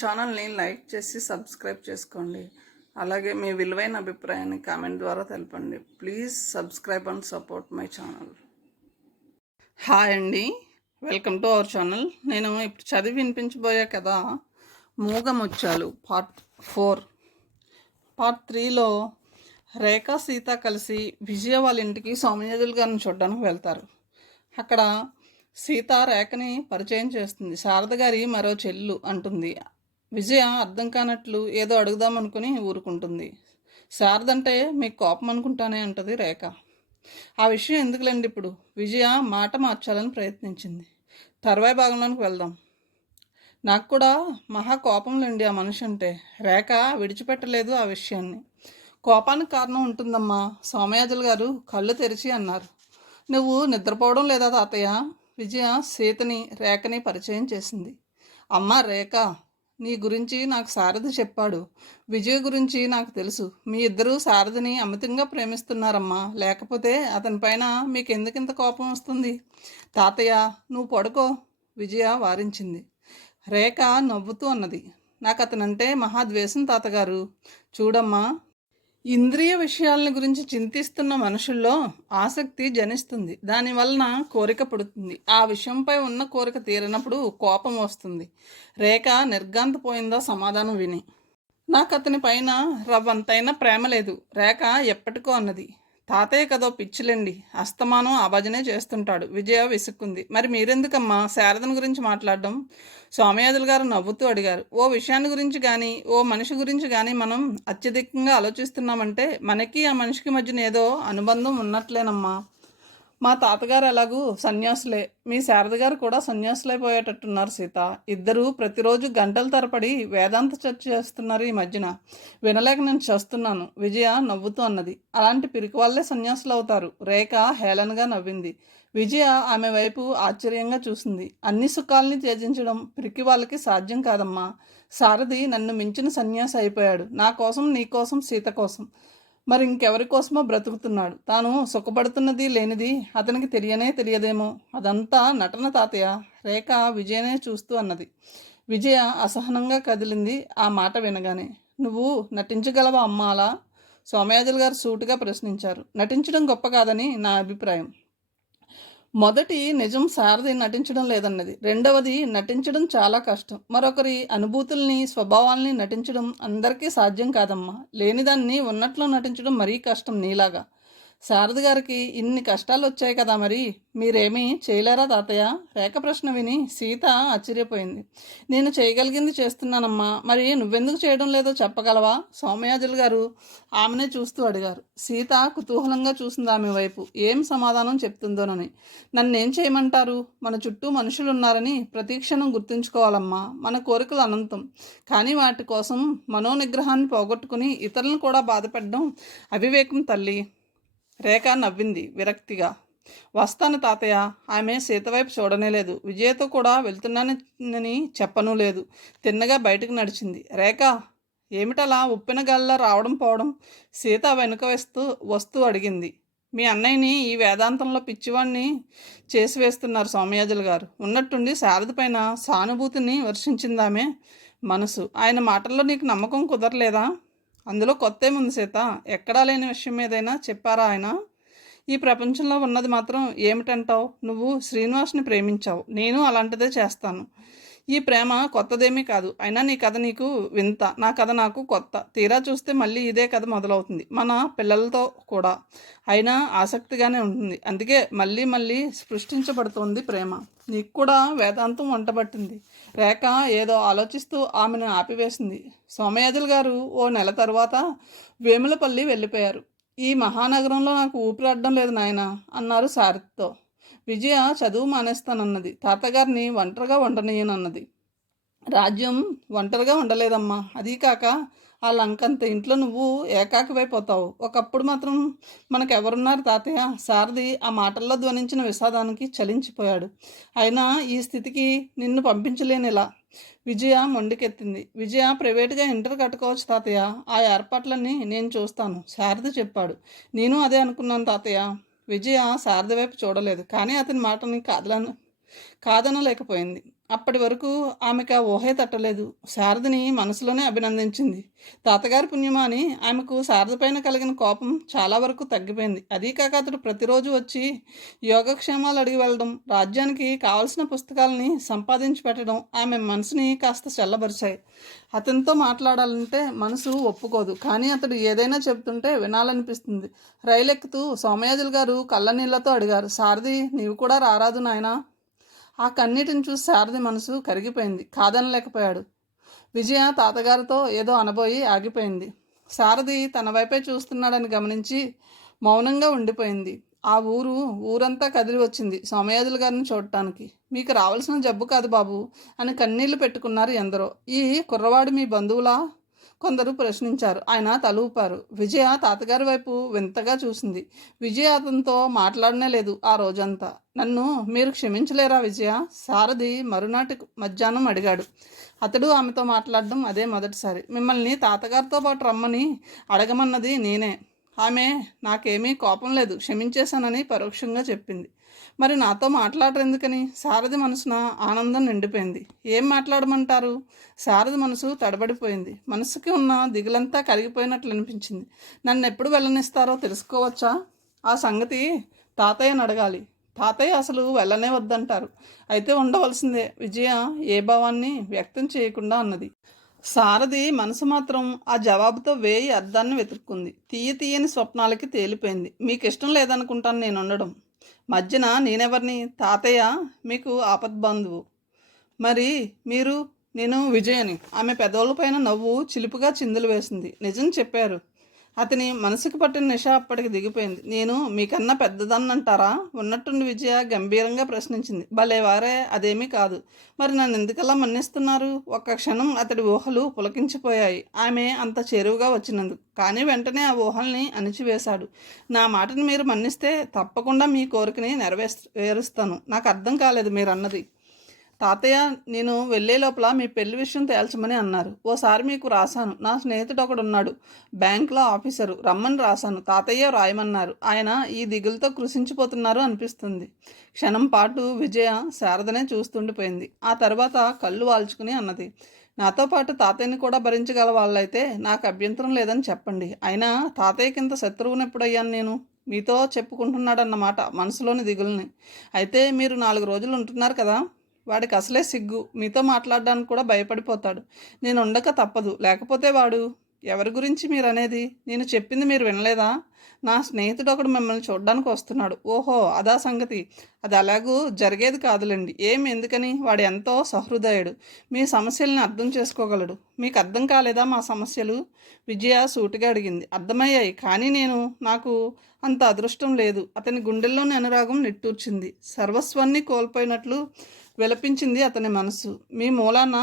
ఛానల్ని లైక్ చేసి సబ్స్క్రైబ్ చేసుకోండి. అలాగే మీ విలువైన అభిప్రాయాన్ని కామెంట్ ద్వారా తెలపండి. Please subscribe and support my channel. Hi అండి, వెల్కమ్ టు అవర్ ఛానల్. నేను ఇప్పుడు చదివి వినిపించబోయే కథ మూగముత్యాలు పార్ట్ 4. పార్ట్ 3లో రేఖ సీత కలిసి విజయ వాళ్ళ ఇంటికి సౌమ్యజులు గారిని చూడడానికి వెళ్తారు. అక్కడ సీత రేఖని పరిచయం చేస్తుంది. శారద గారి మరో చెల్లు అంటుంది. విజయ అర్థం కానట్లు ఏదో అడుగుదామనుకుని ఊరుకుంటుంది. శారద అంటే మీకు కోపం అనుకుంటానే అంటుంది రేఖ. ఆ విషయం ఎందుకులేండి ఇప్పుడు. విజయ మాట మార్చాలని ప్రయత్నించింది. తర్వాయి భాగంలోనికి వెళ్దాం. నాకు కూడా మహా కోపంలేండి ఆ మనిషి అంటే. రేఖ విడిచిపెట్టలేదు ఆ విషయాన్ని. కోపానికి కారణం ఉంటుందమ్మా. సోమయాజులు గారు కళ్ళు తెరిచి అన్నారు. నువ్వు నిద్రపోవడం లేదా తాతయ్య? విజయ సీతని రేఖని పరిచయం చేసింది. అమ్మ రేఖ, నీ గురించి నాకు సారథి చెప్పాడు. విజయ గురించి నాకు తెలుసు. మీ ఇద్దరూ సారథిని అమితంగా ప్రేమిస్తున్నారమ్మా. లేకపోతే అతని పైన మీకు ఎందుకింత కోపం వస్తుంది? తాతయ్య నువ్వు పడుకో, విజయ వారించింది. రేఖ నవ్వుతూ అన్నది. నాకు అతనంటే మహాద్వేషం తాతగారు. చూడమ్మా, ఇంద్రియ విషయాలని గురించి చింతిస్తున్న మనుషుల్లో ఆసక్తి జనిస్తుంది. దానివలన కోరిక పుడుతుంది. ఆ విషయంపై ఉన్న కోరిక తీరినప్పుడు కోపం వస్తుంది. రేఖ నిర్ఘాంతపోయిందో సమాధానం విని. నాకు అతని పైన రవ్వంతైనా ప్రేమ లేదు, రేఖ ఎప్పటికో అన్నది. తాతయ్య కదో పిచ్చిలేండి, అస్తమానం ఆ భజనే చేస్తుంటాడు. విజయ విసుక్కుంది. మరి మీరెందుకమ్మా శారదను గురించి మాట్లాడడం? సోమయాజులు గారు నవ్వుతూ అడిగారు. ఓ విషయాన్ని గురించి కానీ ఓ మనిషి గురించి కానీ మనం అత్యధికంగా ఆలోచిస్తున్నామంటే మనకి ఆ మనిషికి మధ్యన ఏదో అనుబంధం ఉన్నట్లేనమ్మా. మా తాతగారు ఎలాగూ సన్యాసులే, మీ శారద గారు కూడా సన్యాసులైపోయేటట్టున్నారు సీత. ఇద్దరూ ప్రతిరోజు గంటల తరబడి వేదాంత చర్చ చేస్తున్నారు ఈ మధ్యన. వినలేక నేను చేస్తున్నాను, విజయ నవ్వుతూ అన్నది. అలాంటి పిరికి వాళ్ళే సన్యాసులు అవుతారు. రేఖ హేళనగా నవ్వింది. విజయ ఆమె వైపు ఆశ్చర్యంగా చూసింది. అన్ని సుఖాలని త్యజించడం పిరికి వాళ్ళకి సాధ్యం కాదమ్మా. సారథి నన్ను మించిన సన్యాసి అయిపోయాడు. నా కోసం, నీ కోసం, సీత కోసం. మరి ఇంకెవరి కోసమో బ్రతుకుతున్నాడు. తాను సుఖపడుతున్నది లేనిది అతనికి తెలియదేమో. అదంతా నటన తాతయ్య. రేఖ విజయనే చూస్తూ అన్నది. విజయ అసహనంగా కదిలింది ఆ మాట వినగానే. నువ్వు నటించగలవా అమ్మా అలా? సోమయాజులు గారు సూటిగా ప్రశ్నించారు. నటించడం గొప్ప కాదని నా అభిప్రాయం. మొదటి నిజం శారది నటించడం లేదన్నది. రెండవది నటించడం చాలా కష్టం. మరొకరి అనుభూతుల్ని, స్వభావాల్ని నటించడం అందరికీ సాధ్యం కాదమ్మా. లేనిదాన్ని ఉన్నట్లు నటించడం మరీ కష్టం నీలాగా. శారద గారికి ఇన్ని కష్టాలు వచ్చాయి కదా, మరి మీరేమీ చేయలేరా తాతయ్య? రేఖ ప్రశ్న విని సీత ఆశ్చర్యపోయింది. నేను చేయగలిగింది చేస్తున్నానమ్మా. మరి నువ్వెందుకు చేయడం లేదో చెప్పగలవా? సోమయాజులు గారు ఆమెనే చూస్తూ అడిగారు. సీత కుతూహలంగా చూసింది ఆమె వైపు. ఏం సమాధానం చెప్తుందోనని. నన్నేం చేయమంటారు? మన చుట్టూ మనుషులు ఉన్నారని ప్రతిక్షణం గుర్తుంచుకోవాలమ్మా. మన కోరికలు అనంతం, కానీ వాటి కోసం మనోనిగ్రహాన్ని పోగొట్టుకుని ఇతరులను కూడా బాధపెట్టడం అవివేకం తల్లి. రేఖ నవ్వింది విరక్తిగా. వస్తాను తాతయ్య. ఆమె సీత వైపు చూడనేలేదు. విజయతో కూడా వెళ్తున్నానని చెప్పనూ లేదు. తిన్నగా బయటకు నడిచింది. రేఖ, ఏమిటలా ఉప్పిన గల్లా రావడం పోవడం? సీత వెనుక వస్తూ అడిగింది. మీ అన్నయ్యని ఈ వేదాంతంలో పిచ్చివాణ్ణి చేసి వేస్తున్నారు సోమయాజులు గారు. ఉన్నట్టుండి శారద పైన సానుభూతిని వర్షించిందామే మనసు. ఆయన మాటల్లో నీకు నమ్మకం కుదరలేదా? అందులో కొత్తేముంది సీత? ఎక్కడా లేని విషయం ఏదైనా చెప్పారా ఆయన? ఈ ప్రపంచంలో ఉన్నది మాత్రం ఏమిటంటావు? నువ్వు శ్రీనివాస్ని ప్రేమించావు. నేను అలాంటిదే చేస్తాను. ఈ ప్రేమ కొత్తదేమీ కాదు. అయినా నీ కథ నీకు వింత, నా కథ నాకు కొత్త. తీరా చూస్తే మళ్ళీ ఇదే కథ మొదలవుతుంది, మన పిల్లలతో కూడా. అయినా ఆసక్తిగానే ఉంటుంది. అందుకే మళ్ళీ మళ్ళీ సృష్టించబడుతోంది ప్రేమ. నీకు కూడా వేదాంతం వంటబట్టింది. రేఖ ఏదో ఆలోచిస్తూ ఆమెను ఆపివేసింది. సోమయాజులు గారు ఓ నెల తరువాత వేములపల్లి వెళ్ళిపోయారు. ఈ మహానగరంలో నాకు ఊపిరాడడం లేదు నాయన అన్నారు సారథితో. విజయ చదువు మానేస్తానన్నది. తాతగారిని ఒంటరిగా ఉండనీయనన్నది. రాజ్యం ఒంటరిగా ఉండలేదమ్మా. అదీ కాక ఆ లంకంత ఇంట్లో నువ్వు ఏకాకివైపోతావు. ఒకప్పుడు మాత్రం మనకెవరున్నారు తాతయ్య? సారథి ఆ మాటల్లో ధ్వనించిన విషాదానికి చలించిపోయాడు. అయినా ఈ స్థితికి నిన్ను పంపించలేనిలా. విజయ మొండికెత్తింది. విజయ ప్రైవేటుగా ఇంటర్ కట్టుకోవచ్చు తాతయ్య. ఆ ఏర్పాట్లన్నీ నేను చూస్తాను, సారథి చెప్పాడు. నేను అదే అనుకున్నాను తాతయ్య. విజయ శారద వైపు చూడలేదు. కానీ అతని మాటని కాదనలేకపోయింది. అప్పటి వరకు ఆమెకు ఆ ఊహే తట్టలేదు. శారదని మనసులోనే అభినందించింది. తాతగారి పుణ్యమా అని ఆమెకు శారద పైన కలిగిన కోపం చాలా వరకు తగ్గిపోయింది. అదీ కాక అతడు ప్రతిరోజు వచ్చి యోగక్షేమాలు అడిగి వెళ్ళడం, రాజ్యానికి కావలసిన పుస్తకాలని సంపాదించి పెట్టడం ఆమె మనసుని కాస్త చల్లబరిచాయి. అతనితో మాట్లాడాలంటే మనసు ఒప్పుకోదు, కానీ అతడు ఏదైనా చెబుతుంటే వినాలనిపిస్తుంది. రైలెక్కుతూ సోమయాజులు గారు కళ్ళనీళ్లతో అడిగారు, సారథి నీవు కూడా రారాదు నాయనా? ఆ కన్నీటిని చూసి శారది మనసు కరిగిపోయింది. కాదనలేకపోయాడు. విజయ తాతగారితో ఏదో అనబోయి ఆగిపోయింది. శారది తన వైపే చూస్తున్నాడని గమనించి మౌనంగా ఉండిపోయింది. ఆ ఊరంతా కదిలి వచ్చింది సోమయాజుల గారిని చూడటానికి. మీకు రావాల్సిన జబ్బు కాదు బాబు అని కన్నీళ్లు పెట్టుకున్నారు ఎందరో. ఈ కుర్రవాడు మీ బంధువులా? కొందరు ప్రశ్నించారు. ఆయన తల ఊపారు. విజయ తాతగారి వైపు వింతగా చూసింది. విజయ అతనితో మాట్లాడనే లేదు ఆ రోజంతా. నన్ను మీరు క్షమించలేరా విజయ? సారథి మరునాటి మధ్యాహ్నం అడిగాడు. అతడు ఆమెతో మాట్లాడడం అదే మొదటిసారి. మిమ్మల్ని తాతగారితో పాటు రమ్మని అడగమన్నది నేనే. ఆమె నాకేమీ కోపం లేదు, క్షమించేశానని పరోక్షంగా చెప్పింది. మరి నాతో మాట్లాడరెందుకని? సారథి మనసున ఆనందం నిండిపోయింది. ఏం మాట్లాడమంటారు? సారథి మనసు తడబడిపోయింది. మనసుకి ఉన్న దిగులంతా కరిగిపోయినట్లు అనిపించింది. నన్ను ఎప్పుడు వెళ్ళనిస్తారో తెలుసుకోవచ్చా? ఆ సంగతి తాతయ్యని అడగాలి. తాతయ్య అసలు వెళ్ళనే వద్దంటారు. అయితే ఉండవలసిందే. విజయ ఏ భావాన్ని వ్యక్తం చేయకుండా అన్నది. సారథి మనసు మాత్రం ఆ జవాబుతో వేయి అర్థాన్ని వెతుక్కుంది. తీయని స్వప్నాలకి తేలిపోయింది. మీకు ఇష్టం లేదనుకుంటాను నేను ఉండడం. మధ్యన నేనెవరిని? తాతయ్య మీకు ఆపద్బంధువు. మరి మీరు? నేను విజయని. ఆమె పెదవులపైన నవ్వు చిలుపుగా చిందులు వేసింది. నిజం చెప్పారు. అతని మనసుకు పట్టిన నిష అప్పటికి దిగిపోయింది. నేను మీకన్నా పెద్దదన్నంటారా? ఉన్నట్టుండి విజయ గంభీరంగా ప్రశ్నించింది. భలేవారే, అదేమీ కాదు. మరి నన్ను ఎందుకలా మన్నిస్తున్నారు? ఒక్క క్షణం అతడి ఊహలు పులకించిపోయాయి ఆమె అంత చేరువుగా వచ్చినందుకు. కానీ వెంటనే ఆ ఊహల్ని అణిచివేశాడు. నా మాటను మీరు మన్నిస్తే తప్పకుండా మీ కోరికని నెరవేరుస్తాను. నాకు అర్థం కాలేదు మీరు అన్నది. తాతయ్య నేను వెళ్ళే లోపల మీ పెళ్లి విషయం తేల్చమని అన్నారు. ఓసారి మీకు రాశాను. నా స్నేహితుడు ఒకడు ఉన్నాడు, బ్యాంకులో ఆఫీసరు, రమ్మని రాశాను. తాతయ్య రాయమన్నారు. ఆయన ఈ దిగులతో కృషించిపోతున్నారు అనిపిస్తుంది. క్షణం పాటు విజయ శారదనే చూస్తుండిపోయింది. ఆ తర్వాత కళ్ళు వాల్చుకుని అన్నది, నాతో పాటు తాతయ్యని కూడా భరించగల వాళ్ళైతే నాకు అభ్యంతరం లేదని చెప్పండి. అయినా తాతయ్యకింత శత్రువుని ఎప్పుడయ్యాను నేను? మీతో చెప్పుకుంటున్నాడన్నమాట మనసులోని దిగుల్ని. అయితే మీరు 4 రోజులు ఉంటున్నారు కదా? వాడికి అసలే సిగ్గు. మీతో మాట్లాడడానికి కూడా భయపడిపోతాడు. నేను ఉండక తప్పదు. లేకపోతే వాడు. ఎవరి గురించి మీరు అనేది? నేను చెప్పింది మీరు వినలేదా? నా స్నేహితుడు ఒకడు మిమ్మల్ని చూడడానికి వస్తున్నాడు. ఓహో, అదా సంగతి. అది అలాగూ జరిగేది కాదులేండి. ఎందుకని? వాడు ఎంతో సహృదయుడు. మీ సమస్యల్ని అర్థం చేసుకోగలడు. మీకు అర్థం కాలేదా మా సమస్యలు? విజయ సూటిగా అడిగింది. అర్థమయ్యాయి, కానీ నాకు అంత అదృష్టం లేదు. అతని గుండెల్లోని అనురాగం నిట్టూర్చింది. సర్వస్వాన్ని కోల్పోయినట్లు విలపించింది అతని మనసు. మీ మూలాన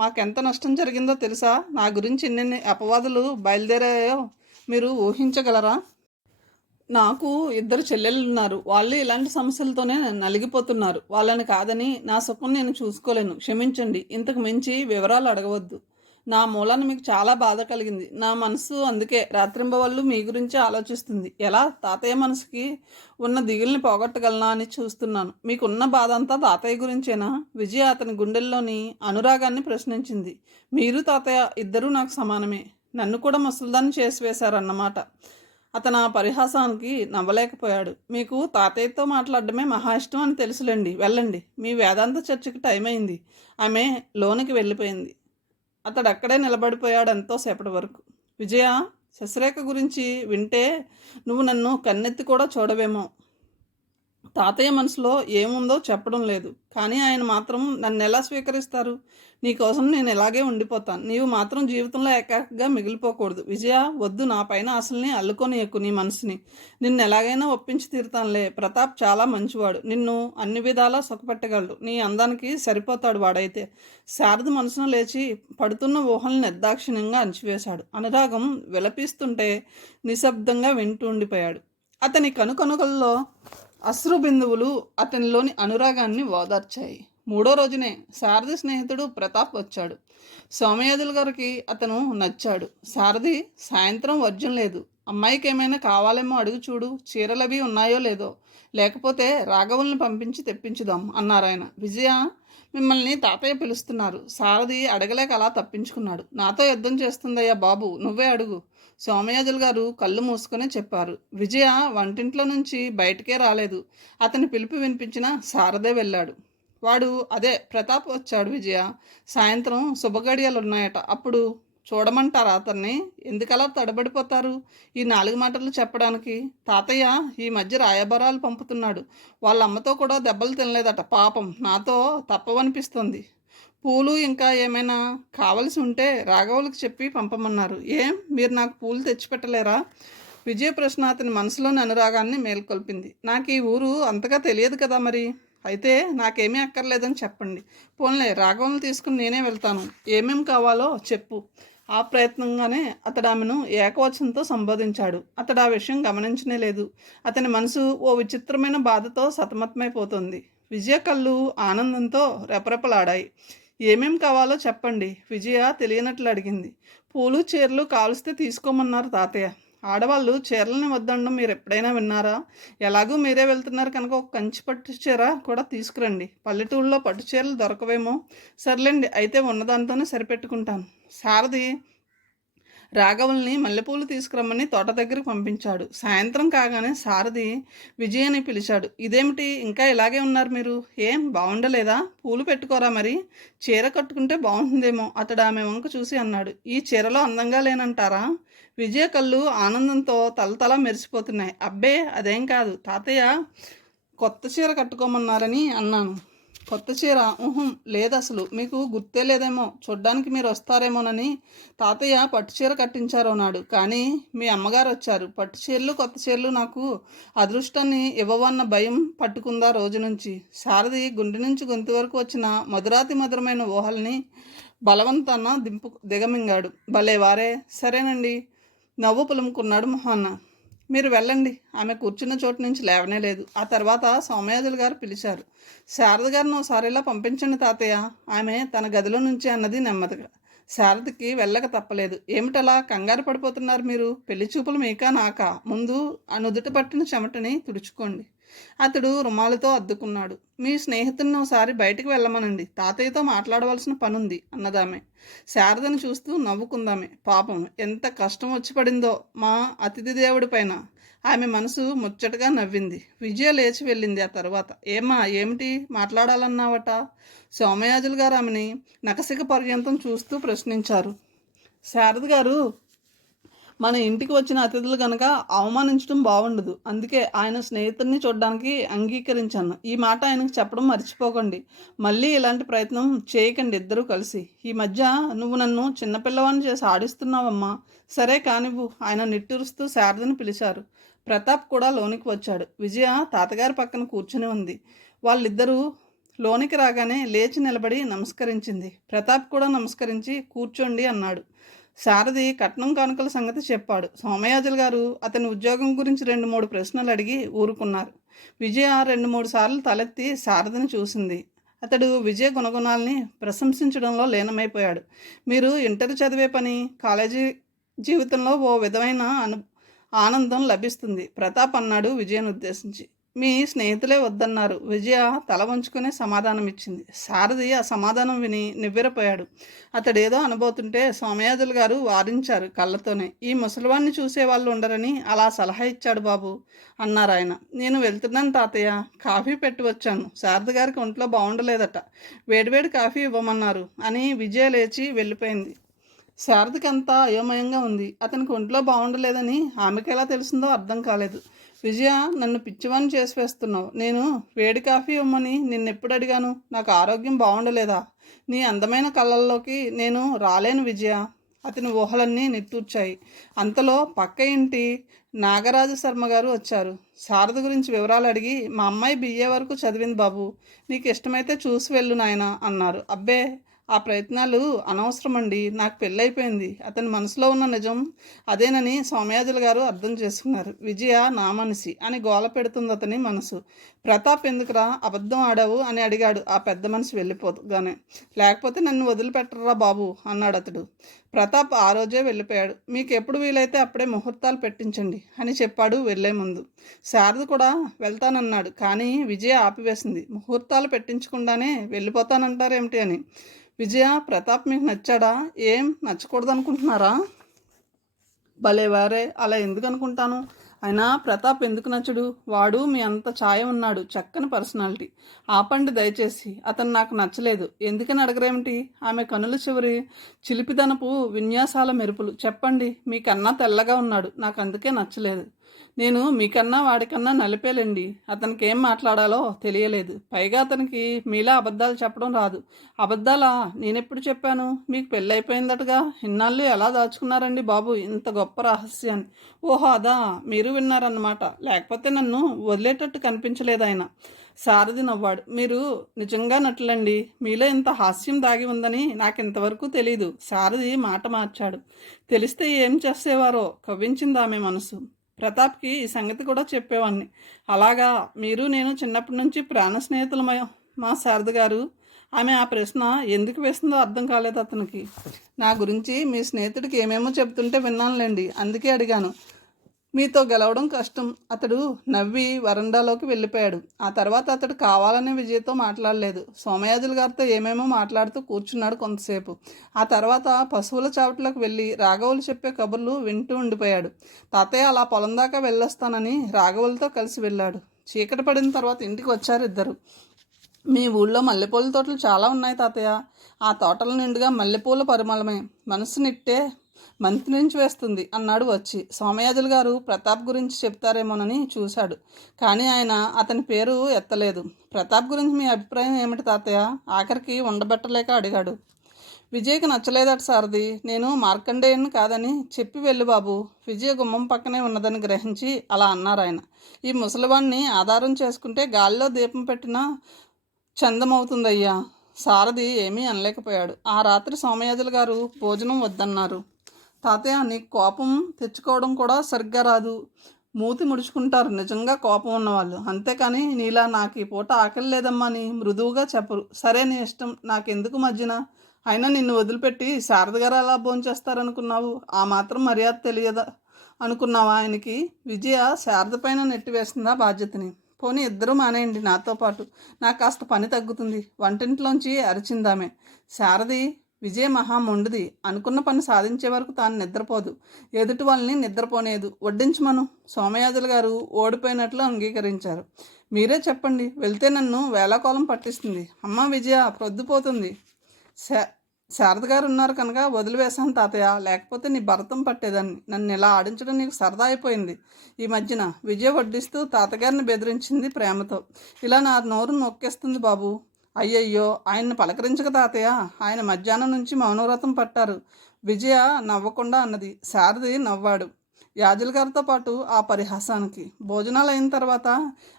మాకెంత నష్టం జరిగిందో తెలుసా? నా గురించి ఎన్నెన్ని అపవాదులు బయలుదేరాయో మీరు ఊహించగలరా? నాకు 2 చెల్లెళ్ళు ఉన్నారు. వాళ్ళు ఇలాంటి సమస్యలతోనే నలిగిపోతున్నారు. వాళ్ళని కాదని నా సుఖం నేను చూసుకోలేను. క్షమించండి. ఇంతకు మించి వివరాలు అడగవద్దు. నా మూలాన మీకు చాలా బాధ కలిగింది. నా మనసు అందుకే రాత్రింబవళ్ళు మీ గురించి ఆలోచిస్తుంది. ఎలా తాతయ్య మనసుకి ఉన్న దిగుల్ని పోగొట్టగలనా అని చూస్తున్నాను. మీకున్న బాధ అంతా తాతయ్య గురించేనా? విజయ అతని గుండెల్లోని అనురాగాన్ని ప్రశ్నించింది. మీరు తాతయ్య ఇద్దరూ నాకు సమానమే. నన్ను కూడా ముసలిదాన్ని చేసి వేశారన్నమాట. అతను ఆ పరిహాసానికి నవ్వలేకపోయాడు. మీకు తాతయ్యతో మాట్లాడడమే మహా ఇష్టం అని తెలుసులేండి. వెళ్ళండి. మీ వేదాంత చర్చకి టైం అయింది. ఆమె లోనికి వెళ్ళిపోయింది. అతడు అక్కడే నిలబడిపోయాడు ఎంతోసేపటి వరకు. విజయ, శశిరేఖ గురించి వింటే నువ్వు నన్ను కన్నెత్తి కూడా చూడవేమో. తాతయ్య మనసులో ఏముందో చెప్పడం లేదు, కానీ ఆయన మాత్రం నన్ను ఎలా స్వీకరిస్తారు? నీకోసం నేను ఇలాగే ఉండిపోతాను. నీవు మాత్రం జీవితంలో ఏకాకిగా మిగిలిపోకూడదు. విజయ, వద్దు. నా పైన అసలుని అల్లుకొని ఎక్కువ నీ మనసుని. నిన్ను ఎలాగైనా ఒప్పించి తీరుతానులే. ప్రతాప్ చాలా మంచివాడు. నిన్ను అన్ని విధాలా సుఖపెట్టగలడు. నీ అందానికి సరిపోతాడు వాడైతే. శారద మనసును లేచి పడుతున్న ఊహల్ని నిర్దాక్షిణ్యంగా అణిచివేశాడు. అనురాగం విలపిస్తుంటే నిశ్శబ్దంగా వింటూ ఉండిపోయాడు. అతని కనుకనుకల్లో అశ్రు బిందువులు అతనిలోని అనురాగాన్ని ఓదార్చాయి. 3వ రోజునే శారది స్నేహితుడు ప్రతాప్ వచ్చాడు. సోమయాజుల గారికి అతను నచ్చాడు. శారది, సాయంత్రం వర్జం లేదు. అమ్మాయికి ఏమైనా కావాలేమో అడుగు చూడు. చీరలవి ఉన్నాయో లేదో. లేకపోతే రాఘవుల్ని పంపించి తెప్పించుదాం అన్నారాయన. విజయ, మిమ్మల్ని తాతయ్య పిలుస్తున్నారు. సారథి అడగలేక అలా తప్పించుకున్నాడు. నాతో యుద్ధం చేస్తుందయ్యా బాబు, నువ్వే అడుగు. సోమయాజులు గారు కళ్ళు మూసుకొని చెప్పారు. విజయ వంటింట్లో నుంచి బయటికే రాలేదు. అతని పిలుపు వినిపించిన సారథే వెళ్ళాడు. వాడు అదే ప్రతాప్ వచ్చాడు విజయ. సాయంత్రం శుభగడియలున్నాయట. అప్పుడు చూడమంటారా అతన్ని? ఎందుకలా తడబడిపోతారు ఈ 4 మాటలు చెప్పడానికి? తాతయ్య ఈ మధ్య రాయబారాలు పంపుతున్నాడు. వాళ్ళ అమ్మతో కూడా దెబ్బలు తినలేదట పాపం. నాతో తప్పవనిపిస్తుంది. పూలు ఇంకా ఏమైనా కావలసి ఉంటే రాఘవులకు చెప్పి పంపమన్నారు. ఏం మీరు నాకు పూలు తెచ్చిపెట్టలేరా? విజయ ప్రశ్న అతని మనసులోని అనురాగాన్ని మేల్కొల్పింది. నాకు ఈ ఊరు అంతగా తెలియదు కదా మరి. అయితే నాకేమీ అక్కర్లేదని చెప్పండి. పోన్లే, రాఘవులను తీసుకుని నేనే వెళ్తాను. ఏమేం కావాలో చెప్పు. ఆ ప్రయత్నంగానే అతడు ఆమెను ఏకవచనంతో సంబోధించాడు. అతడు ఆ విషయం గమనించనే లేదు. అతని మనసు ఓ విచిత్రమైన బాధతో సతమతమైపోతుంది. విజయ కళ్ళు ఆనందంతో రెపరెపలాడాయి. ఏమేం కావాలో చెప్పండి, విజయ తెలియనట్లు అడిగింది. పూలు చీరలు కాలుస్తే తీసుకోమన్నారు తాతయ్య. ఆడవాళ్ళు చీరలని వద్దనడం మీరు ఎప్పుడైనా విన్నారా? ఎలాగూ మీరే వెళ్తున్నారు కనుక ఒక కంచి పట్టు చీర కూడా తీసుకురండి. పల్లెటూళ్ళలో పట్టు చీరలు దొరకవేమో. సర్లేండి, అయితే ఉన్నదాంతోనే సరిపెట్టుకుంటాను. సారథి రాఘవుల్ని మల్లెపూలు తీసుకురమ్మని తోట దగ్గరకు పంపించాడు. సాయంత్రం కాగానే సారథి విజయని పిలిచాడు. ఇదేమిటి ఇంకా ఇలాగే ఉన్నారు మీరు? ఏం బాగుండలేదా? పూలు పెట్టుకోరా మరి? చీర కట్టుకుంటే బాగుంటుందేమో. అతడు ఆమె వంక చూసి అన్నాడు. ఈ చీరలో అందంగా లేనంటారా? విజయ కళ్ళు ఆనందంతో తలతల మెరిసిపోతున్నాయి. అబ్బే అదేం కాదు తాతయ్య, కొత్త చీర కట్టుకోమన్నారని అన్నాను. కొత్త చీర? లేదు, అసలు మీకు గుర్తే లేదేమో. చూడ్డానికి మీరు వస్తారేమోనని తాతయ్య పట్టు చీర కట్టించారు అన్నాడు. కానీ మీ అమ్మగారు వచ్చారు. పట్టు చీరలు కొత్త చీరలు నాకు అదృష్టాన్ని ఇవ్వవన్న భయం పట్టుకుందా రోజు నుంచి. సారథి గుండె నుంచి గొంతు వరకు వచ్చిన మధురాతి మధురమైన ఊహల్ని బలవంతాన దిగమింగాడు. భలేవారే, సరేనండి, నవ్వు పులుముకున్నాడు మొహాన్న. మీరు వెళ్ళండి. ఆమె కూర్చున్న చోటు నుంచి లేవనే లేదు. ఆ తర్వాత సోమయాజులు గారు పిలిచారు. శారద గారిని ఒకసారి ఇలా పంపించండి తాతయ్య, ఆమె తన గదిలో నుంచి అన్నది నెమ్మదిగా. శారదకి వెళ్ళక తప్పలేదు. ఏమిటలా కంగారు పడిపోతున్నారు మీరు? పెళ్లి చూపులు మీకా నాకా? ముందు ఆ నుదుట పట్టిన చెమటని తుడుచుకోండి. అతడు రుమాలుతో అద్దుకున్నాడు. మీ స్నేహితుడిని ఒకసారి బయటికి వెళ్ళమనండి, తాతయ్యతో మాట్లాడవలసిన పనుంది అన్నదామె. శారదను చూస్తూ నవ్వుకుందామె. పాపం ఎంత కష్టం వచ్చి పడిందో మా అతిథి దేవుడి పైన. ఆమె మనసు ముచ్చటగా నవ్వింది. విజయ లేచి వెళ్ళింది. ఆ తర్వాత ఏమా, ఏమిటి మాట్లాడాలన్నావట? సోమయాజులు గారు ఆమెని నకసిక పర్యంతం చూస్తూ ప్రశ్నించారు. శారద గారు, మన ఇంటికి వచ్చిన అతిథులు కనుక అవమానించడం బాగుండదు. అందుకే ఆయన స్నేహితుడిని చూడడానికి అంగీకరించాను. ఈ మాట ఆయనకు చెప్పడం మర్చిపోకండి. మళ్ళీ ఇలాంటి ప్రయత్నం చేయకండి ఇద్దరూ కలిసి. ఈ మధ్య నువ్వు నన్ను చిన్నపిల్లవాడిని చేసి ఆడిస్తున్నావమ్మా. సరే కానివ్వు. ఆయన నిట్టూరుస్తూ శారదని పిలిచారు. ప్రతాప్ కూడా లోనికి వచ్చాడు. విజయ తాతగారి పక్కన కూర్చుని ఉంది. వాళ్ళిద్దరూ లోనికి రాగానే లేచి నిలబడి నమస్కరించింది. ప్రతాప్ కూడా నమస్కరించి కూర్చోండి అన్నాడు. సారథి కట్నం కానుకల సంగతి చెప్పాడు. సోమయాజులు గారు అతని ఉద్యోగం గురించి 2-3 ప్రశ్నలు అడిగి ఊరుకున్నారు. విజయ 2-3 సార్లు తలెత్తి సారథిని చూసింది. అతడు విజయ గుణగుణాలని ప్రశంసించడంలో లీనమైపోయాడు. మీరు ఇంటర్ చదివే పని, కాలేజీ జీవితంలో ఓ విధమైన ఆనందం లభిస్తుంది, ప్రతాప్ అన్నాడు విజయను ఉద్దేశించి. మీ స్నేహితులే వద్దన్నారు. విజయ తల వంచుకునే సమాధానం ఇచ్చింది. సారథి ఆ సమాధానం విని నివ్వెరపోయాడు. అతడేదో అనబోతుంటే సోమయాజులు గారు వారించారు కళ్ళతోనే. ఈ ముసలివాణ్ణి చూసేవాళ్ళు ఉండరని అలా సలహా ఇచ్చాడు బాబు అన్నారు ఆయన. నేను వెళ్తున్నాను తాతయ్య, కాఫీ పెట్టి వచ్చాను. శారద గారికి ఒంట్లో బాగుండలేదట, వేడివేడి కాఫీ ఇవ్వమన్నారు అని విజయ లేచి వెళ్ళిపోయింది. శారదకి అంతా అయోమయంగా ఉంది. అతనికి ఒంట్లో బాగుండలేదని ఆమెకి ఎలా తెలిసిందో అర్థం కాలేదు. విజయ, నన్ను పిచ్చివాణ్ణి చేసి వేస్తున్నావు. నేను వేడి కాఫీ ఇవ్వమని నిన్నెప్పుడు అడిగాను? నాకు ఆరోగ్యం బాగుండలేదా? నీ అందమైన కళ్ళల్లోకి నేను రాలేను విజయ. అతని ఊహలన్నీ నిట్టూర్చాయి. అంతలో పక్క ఇంటి నాగరాజ శర్మ గారు వచ్చారు. శారద గురించి వివరాలు అడిగి, మా అమ్మాయి BA వరకు చదివింది బాబు, నీకు ఇష్టమైతే చూసి వెళ్ళు నాయన అన్నారు. అబ్బే, ఆ ప్రయత్నాలు అనవసరమండి. నాకు పెళ్ళైపోయింది. అతని మనసులో ఉన్న నిజం అదేనని సోమయాజులు గారు అర్థం చేసుకున్నారు. విజయ నా మనిషి అని గోల పెడుతుంది అతని మనసు. ప్రతాప్ ఎందుకురా అబద్ధం ఆడావు అని అడిగాడు ఆ పెద్ద మనిషి వెళ్ళిపోగానే. లేకపోతే నన్ను వదిలిపెట్టరా బాబు అన్నాడు అతడు. ప్రతాప్ ఆ రోజే వెళ్ళిపోయాడు. మీకు ఎప్పుడు వీలైతే అప్పుడే ముహూర్తాలు పెట్టించండి అని చెప్పాడు వెళ్లే ముందు. శారద కూడా వెళ్తానన్నాడు. కానీ విజయ ఆపివేసింది. ముహూర్తాలు పెట్టించకుండానే వెళ్ళిపోతానంటారేమిటి అని. విజయ, ప్రతాప్ మీకు నచ్చాడా? ఏం నచ్చకూడదు అనుకుంటున్నారా? భలేవారే, అలా ఎందుకు అనుకుంటాను? అయినా ప్రతాప్ ఎందుకు నచ్చడు? వాడు మీ అంత ఛాయ ఉన్నాడు, చక్కని పర్సనాలిటీ. ఆపండి దయచేసి, అతను నాకు నచ్చలేదు. ఎందుకని అడగరేమిటి? ఆమె కనుల చివరి చిలిపిదనపు విన్యాసాల మెరుపులు. చెప్పండి, మీకన్నా తెల్లగా ఉన్నాడు, నాకు అందుకే నచ్చలేదు. నేను మీకన్నా వాడికన్నా నలిపేలండి. అతనికి ఏం మాట్లాడాలో తెలియలేదు. పైగా అతనికి మీలా అబద్ధాలు చెప్పడం రాదు. అబద్ధాలా? నేనెప్పుడు చెప్పాను? మీకు పెళ్ళైపోయిందటగా. ఇన్నాళ్ళు ఎలా దాచుకున్నారండి బాబు ఇంత గొప్ప రహస్యాన్ని? ఓహో అదా, మీరు విన్నారన్నమాట. లేకపోతే నన్ను వదిలేటట్టు కనిపించలేదు ఆయన. సారథి నవ్వాడు. మీరు నిజంగా నటులండి. మీలో ఇంత హాస్యం దాగి ఉందని నాకు ఇంతవరకు తెలీదు. సారథి మాట మార్చాడు. తెలిస్తే ఏం చేసేవారో కవ్వించింది ఆమె మనసు. ప్రతాప్కి ఈ సంగతి కూడా చెప్పేవాడిని. అలాగా, మీరు నేను చిన్నప్పటి నుంచి ప్రాణ స్నేహితులమయ మా శారద గారు. ఆమె ఆ ప్రశ్న ఎందుకు వేస్తుందో అర్థం కాలేదు అతనికి. నా గురించి మీ స్నేహితుడికి ఏమేమో చెప్తుంటే విన్నానులేండి, అందుకే అడిగాను. మీతో గెలవడం కష్టం. అతడు నవ్వి వరండాలోకి వెళ్ళిపోయాడు. ఆ తర్వాత అతడు కావాలనే విజయ్తో మాట్లాడలేదు. సోమయాజులు గారితో ఏమేమో మాట్లాడుతూ కూర్చున్నాడు కొంతసేపు. ఆ తర్వాత పశువుల చావట్లోకి వెళ్ళి రాఘవులు చెప్పే కబుర్లు వింటూ ఉండిపోయాడు. తాతయ్య అలా పొలం దాకా వెళ్ళొస్తానని రాఘవులతో కలిసి వెళ్ళాడు. చీకటి పడిన తర్వాత ఇంటికి వచ్చారు ఇద్దరు. మీ ఊళ్ళో మల్లెపూల తోటలు చాలా ఉన్నాయి తాతయ్య. ఆ తోటల నిండుగా మల్లెపూల పరిమళమే మనసునిట్టే మంత్రి నుంచి వేస్తుంది అన్నాడు వచ్చి. సోమయాజులు గారు ప్రతాప్ గురించి చెప్తారేమోనని చూశాడు. కానీ ఆయన అతని పేరు ఎత్తలేదు. ప్రతాప్ గురించి మీ అభిప్రాయం ఏమిటి తాతయ్య? ఆఖరికి ఉండబెట్టలేక అడిగాడు. విజయ్కి నచ్చలేదట సారథి. నేను మార్కండేయుని కాదని చెప్పి వెళ్ళు బాబు. విజయ గుమ్మం పక్కనే ఉన్నదని గ్రహించి అలా అన్నారు ఆయన. ఈ ముసలివాణ్ణి ఆధారం చేసుకుంటే గాలిలో దీపం పెట్టినా చందమవుతుందయ్యా. సారథి ఏమీ అనలేకపోయాడు. ఆ రాత్రి సోమయాజులు గారు భోజనం వద్దన్నారు. తాతయ్య, నీకు కోపం తెచ్చుకోవడం కూడా సరిగ్గా రాదు. మూతి ముడుచుకుంటారు నిజంగా కోపం ఉన్నవాళ్ళు. అంతేకాని నీలా నాకు ఈ పూట ఆకలి లేదమ్మా అని మృదువుగా చెప్పరు. సరే నీ ఇష్టం, నాకెందుకు మధ్యన. అయినా నిన్ను వదిలిపెట్టి శారద గారు ఎలా భోంచేస్తారనుకున్నావు? ఆ మాత్రం మర్యాద తెలియదా అనుకున్నావా ఆయనకి? విజయ శారద పైన నెట్టివేస్తుందా బాధ్యతని? పోనీ ఇద్దరూ మానేయండి నాతో పాటు, నాకు కాస్త పని తగ్గుతుంది. వంటింట్లోంచి అరిచిందామే. శారది, విజయ మహా మొండిది. అనుకున్న పని సాధించే వరకు తాను నిద్రపోదు. ఎదుటి వాళ్ళని నిద్రపోనేదు. వడ్డించమను. సోమయాజులు గారు ఓడిపోయినట్లు అంగీకరించారు. మీరే చెప్పండి, వెళ్తే నన్ను వేళాకోళం పట్టిస్తుంది. అమ్మ విజయ, ప్రొద్దుపోతుంది. శారద గారు ఉన్నారు కనుక వదిలివేశాను తాతయ్య. లేకపోతే నీ భరతం పట్టేదాన్ని. నన్ను ఇలా ఆడించడం నీకు సరదా అయిపోయింది ఈ మధ్యన. విజయ వడ్డిస్తూ తాతగారిని బెదిరించింది ప్రేమతో. ఇలా నా నోరు నొక్కేస్తుంది బాబు. అయ్యయ్యో, ఆయన్ని పలకరించక తాతయ్య. ఆయన మధ్యాహ్నం నుంచి మౌనవ్రతం పట్టారు. విజయ నవ్వకుండా అన్నది. శారది నవ్వాడు యాజుల గారితో పాటు ఆ పరిహాసానికి. భోజనాలు అయిన తర్వాత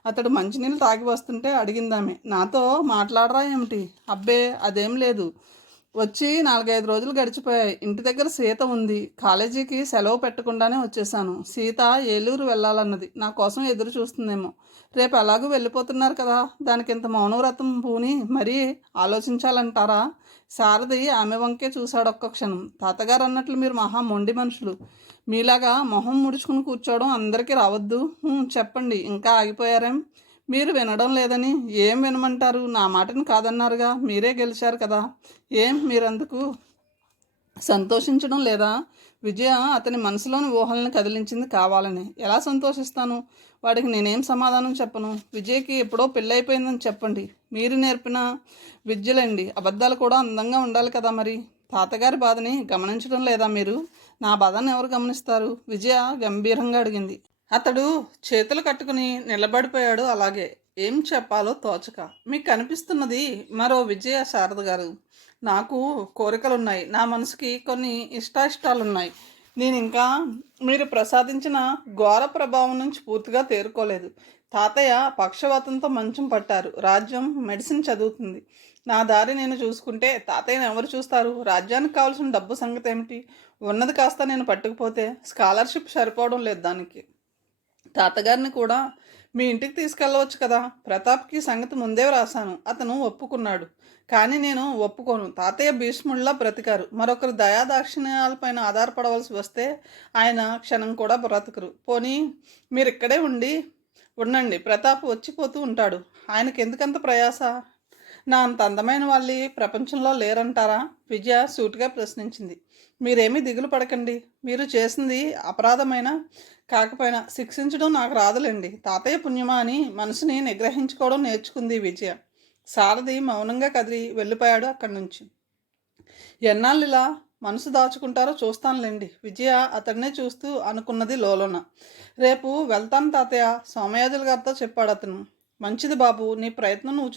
అతడు మంచినీళ్ళు తాగి వస్తుంటే అడిగిందామె. నాతో మాట్లాడరా ఏమిటి? అబ్బే అదేం లేదు. వచ్చి 4-5 రోజులు గడిచిపోయాయి. ఇంటి దగ్గర సీత ఉంది. కాలేజీకి సెలవు పెట్టకుండానే వచ్చేసాను. సీత ఏలూరు వెళ్ళాలన్నది. నా కోసం ఎదురు చూస్తుందేమో. రేపు ఎలాగూ వెళ్ళిపోతున్నారు కదా, దానికి ఇంత మౌనవ్రతం పూని మరీ ఆలోచించాలంటారా? శారది ఆమె వంకే చూశాడు ఒక్క క్షణం. తాతగారు అన్నట్లు మీరు మహా మొండి మనుషులు. మీలాగా మొహం ముడుచుకుని కూర్చోవడం అందరికీ రావద్దు. చెప్పండి, ఇంకా ఆగిపోయారేం? మీరు వినడం లేదని ఏం వినమంటారు? నా మాటను కాదన్నారుగా, మీరే గెలిచారు కదా. ఏం మీరందుకు సంతోషించడం లేదా? విజయ అతని మనసులోని ఊహలను కదిలించింది కావాలని. ఎలా సంతోషిస్తాను? వాడికి నేనేం సమాధానం చెప్పను? విజయ్కి ఎప్పుడో పెళ్ళైపోయిందని చెప్పండి. మీరు నేర్పిన విద్యలండి. అబద్ధాలు కూడా అందంగా ఉండాలి కదా మరి. తాతగారి బాధని గమనించడం లేదా మీరు? నా బాధను ఎవరు గమనిస్తారు? విజయ గంభీరంగా అడిగింది. అతడు చేతులు కట్టుకుని నిలబడిపోయాడు అలాగే. ఏం చెప్పాలో తోచక. మీకు కనిపిస్తున్నది మరో విజయ శారద గారు. నాకు కోరికలున్నాయి. నా మనసుకి కొన్ని ఇష్టాయిష్టాలున్నాయి. నేను ఇంకా మీరు ప్రసాదించిన ఘోర ప్రభావం నుంచి పూర్తిగా తేరుకోలేదు. తాతయ్య పక్షవాతంతో మంచం పట్టారు. రాజ్యం మెడిసిన్ చదువుతుంది. నా దారి నేను చూసుకుంటే తాతయ్యని ఎవరు చూస్తారు? రాజ్యానికి కావాల్సిన డబ్బు సంగతి ఏమిటి? ఉన్నది కాస్త నేను పట్టుకుపోతే స్కాలర్షిప్ సరిపోవడం లేదు దానికి. తాతగారిని కూడా మీ ఇంటికి తీసుకెళ్ళవచ్చు కదా. ప్రతాప్కి సంగతి ముందే వ్రాసాను, అతను ఒప్పుకున్నాడు. కానీ నేను ఒప్పుకోను. తాతయ్య భీష్ముడిలా బ్రతికారు. మరొకరు దయాదాక్షిణ్యాలపైన ఆధారపడవలసి వస్తే ఆయన క్షణం కూడా బ్రతకరు. పోనీ మీరు ఇక్కడే ఉండండి, ప్రతాప్ వచ్చిపోతూ ఉంటాడు. ఆయనకి ఎందుకంత ప్రయాస? నా అంత అందమైన వాళ్ళు ప్రపంచంలో లేరంటారా? విజయ సూటిగా ప్రశ్నించింది. మీరేమీ దిగులు పడకండి. మీరు చేసింది అపరాధమైనా కాకపోయినా శిక్షించడం నాకు రాదులేండి. తాతయ్య పుణ్యమా అని మనసుని నిగ్రహించుకోవడం నేర్చుకుంది విజయ. సారథి మౌనంగా కదిలి వెళ్ళిపోయాడు అక్కడి నుంచి. ఎన్నాళ్ళు ఇలా మనసు దాచుకుంటారో చూస్తానులేండి. విజయ అతడినే చూస్తూ అనుకున్నది లోలోన. రేపు వెళ్తాను తాతయ్య, సోమయాజుల గారితో చెప్పాడు అతను. మంచిది బాబు, నీ ప్రయత్నం నువ్వు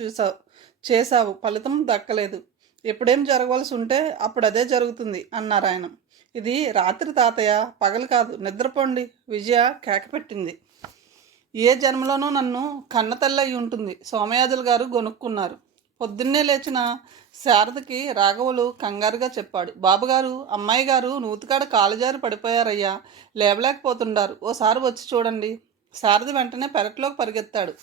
చేశావు, ఫలితం దక్కలేదు. ఎప్పుడేం జరగవలసి ఉంటే అప్పుడు అదే జరుగుతుంది అన్నారు ఆయన. ఇది రాత్రి తాతయ్య, పగలు కాదు, నిద్రపోండి. విజయ కేకపెట్టింది. ఏ జన్మలోనూ నన్ను కన్నతల్లి అయి ఉంటుంది. సోమయాజులు గారు గొనుక్కున్నారు. పొద్దున్నే లేచిన శారదకి రాఘవులు కంగారుగా చెప్పాడు. బాబుగారు, అమ్మాయి గారు నూతికాడ కాలుజారి పడిపోయారయ్యా, లేవలేకపోతుండారు, ఓసారి వచ్చి చూడండి. శారద వెంటనే పెరట్లోకి పరిగెత్తాడు.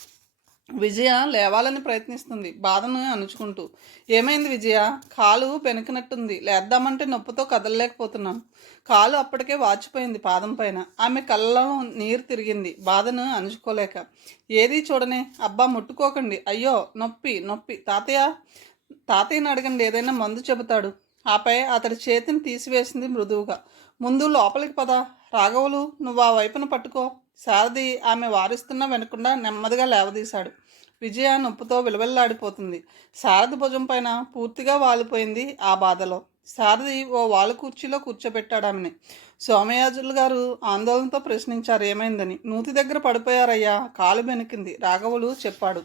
విజయ లేవాలని ప్రయత్నిస్తుంది, బాధను అణుచుకుంటూ. ఏమైంది విజయ? కాలు పెనికినట్టుంది, లేద్దామంటే నొప్పితో కదలలేకపోతున్నాను. కాలు అప్పటికే వాచిపోయింది పాదం పైన. ఆమె కళ్ళలో నీరు తిరిగింది, బాధను అణుచుకోలేక. ఏదీ చూడనే. అబ్బా, ముట్టుకోకండి, అయ్యో నొప్పి నొప్పి. తాతయ్యని అడగండి, ఏదైనా మందు చెబుతాడు. ఆపై అతడి చేతిని తీసివేసింది మృదువుగా. ముందు లోపలికి పద. రాఘవులు, నువ్వు ఆ వైపున పట్టుకో. శారది ఆమె వారిస్తున్నా వెనకుండా నెమ్మదిగా లేవదీశాడు. విజయ నొప్పుతో విలవెల్లాడిపోతుంది. శారది భుజం పైన పూర్తిగా వాలిపోయింది ఆ బాధలో. శారది ఓ వాలు కుర్చీలో కూర్చోబెట్టాడు ఆమెని. సోమయాజులు గారు ఆందోళనతో ప్రశ్నించారు, ఏమైందని. నూతి దగ్గర పడిపోయారయ్యా, కాలు బెనికింది, రాఘవులు చెప్పాడు.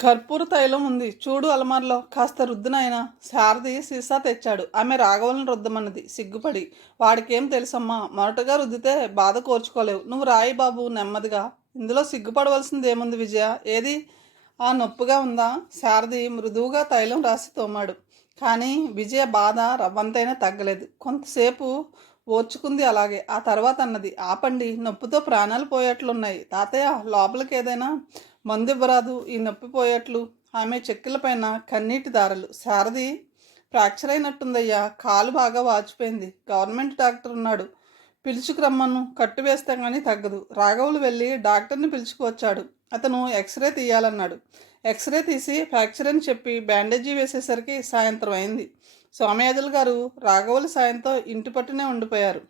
కర్పూర తైలం ఉంది చూడు అలమార్లో, కాస్త రుద్దునైనా. శారది సీసా తెచ్చాడు. ఆమె రాఘవులను రుద్దమన్నది సిగ్గుపడి. వాడికేం తెలుసమ్మా, మొరటగా రుద్దితే బాధ కోర్చుకోలేవు. నువ్వు రాయి బాబు, నెమ్మదిగా. ఇందులో సిగ్గుపడవలసింది ఏముంది విజయ? ఏది ఆ నొప్పిగా ఉందా? శారది మృదువుగా తైలం రాసి తోమాడు. కానీ విజయ బాధ రవ్వంతైనా తగ్గలేదు. కొంతసేపు ఓర్చుకుంది అలాగే. ఆ తర్వాత అన్నది, ఆపండి, నొప్పితో ప్రాణాలు పోయేట్లున్నాయి. తాతయ్య, లోపలికి ఏదైనా మందు ఇవ్వరాదు, ఈ నొప్పి పోయేట్లు. ఆమె చెక్కిలపైన కన్నీటి దారలు. శారది ఫ్రాక్చర్ అయినట్టుందయ్యా, కాలు బాగా వాచిపోయింది. గవర్నమెంట్ డాక్టర్ ఉన్నాడు, పిలుచుకురమ్మను. కట్టు వేస్తే కానీ తగ్గదు. రాఘవులు వెళ్ళి డాక్టర్ని పిలుచుకువచ్చాడు. అతను ఎక్స్రే తీయాలన్నాడు. ఎక్స్రే తీసి ఫ్రాక్చర్ అని చెప్పి బ్యాండేజీ వేసేసరికి సాయంత్రం అయింది. సోమయాజులు గారు రాఘవుల సాయంతో ఇంటి పట్టునే ఉండిపోయారు.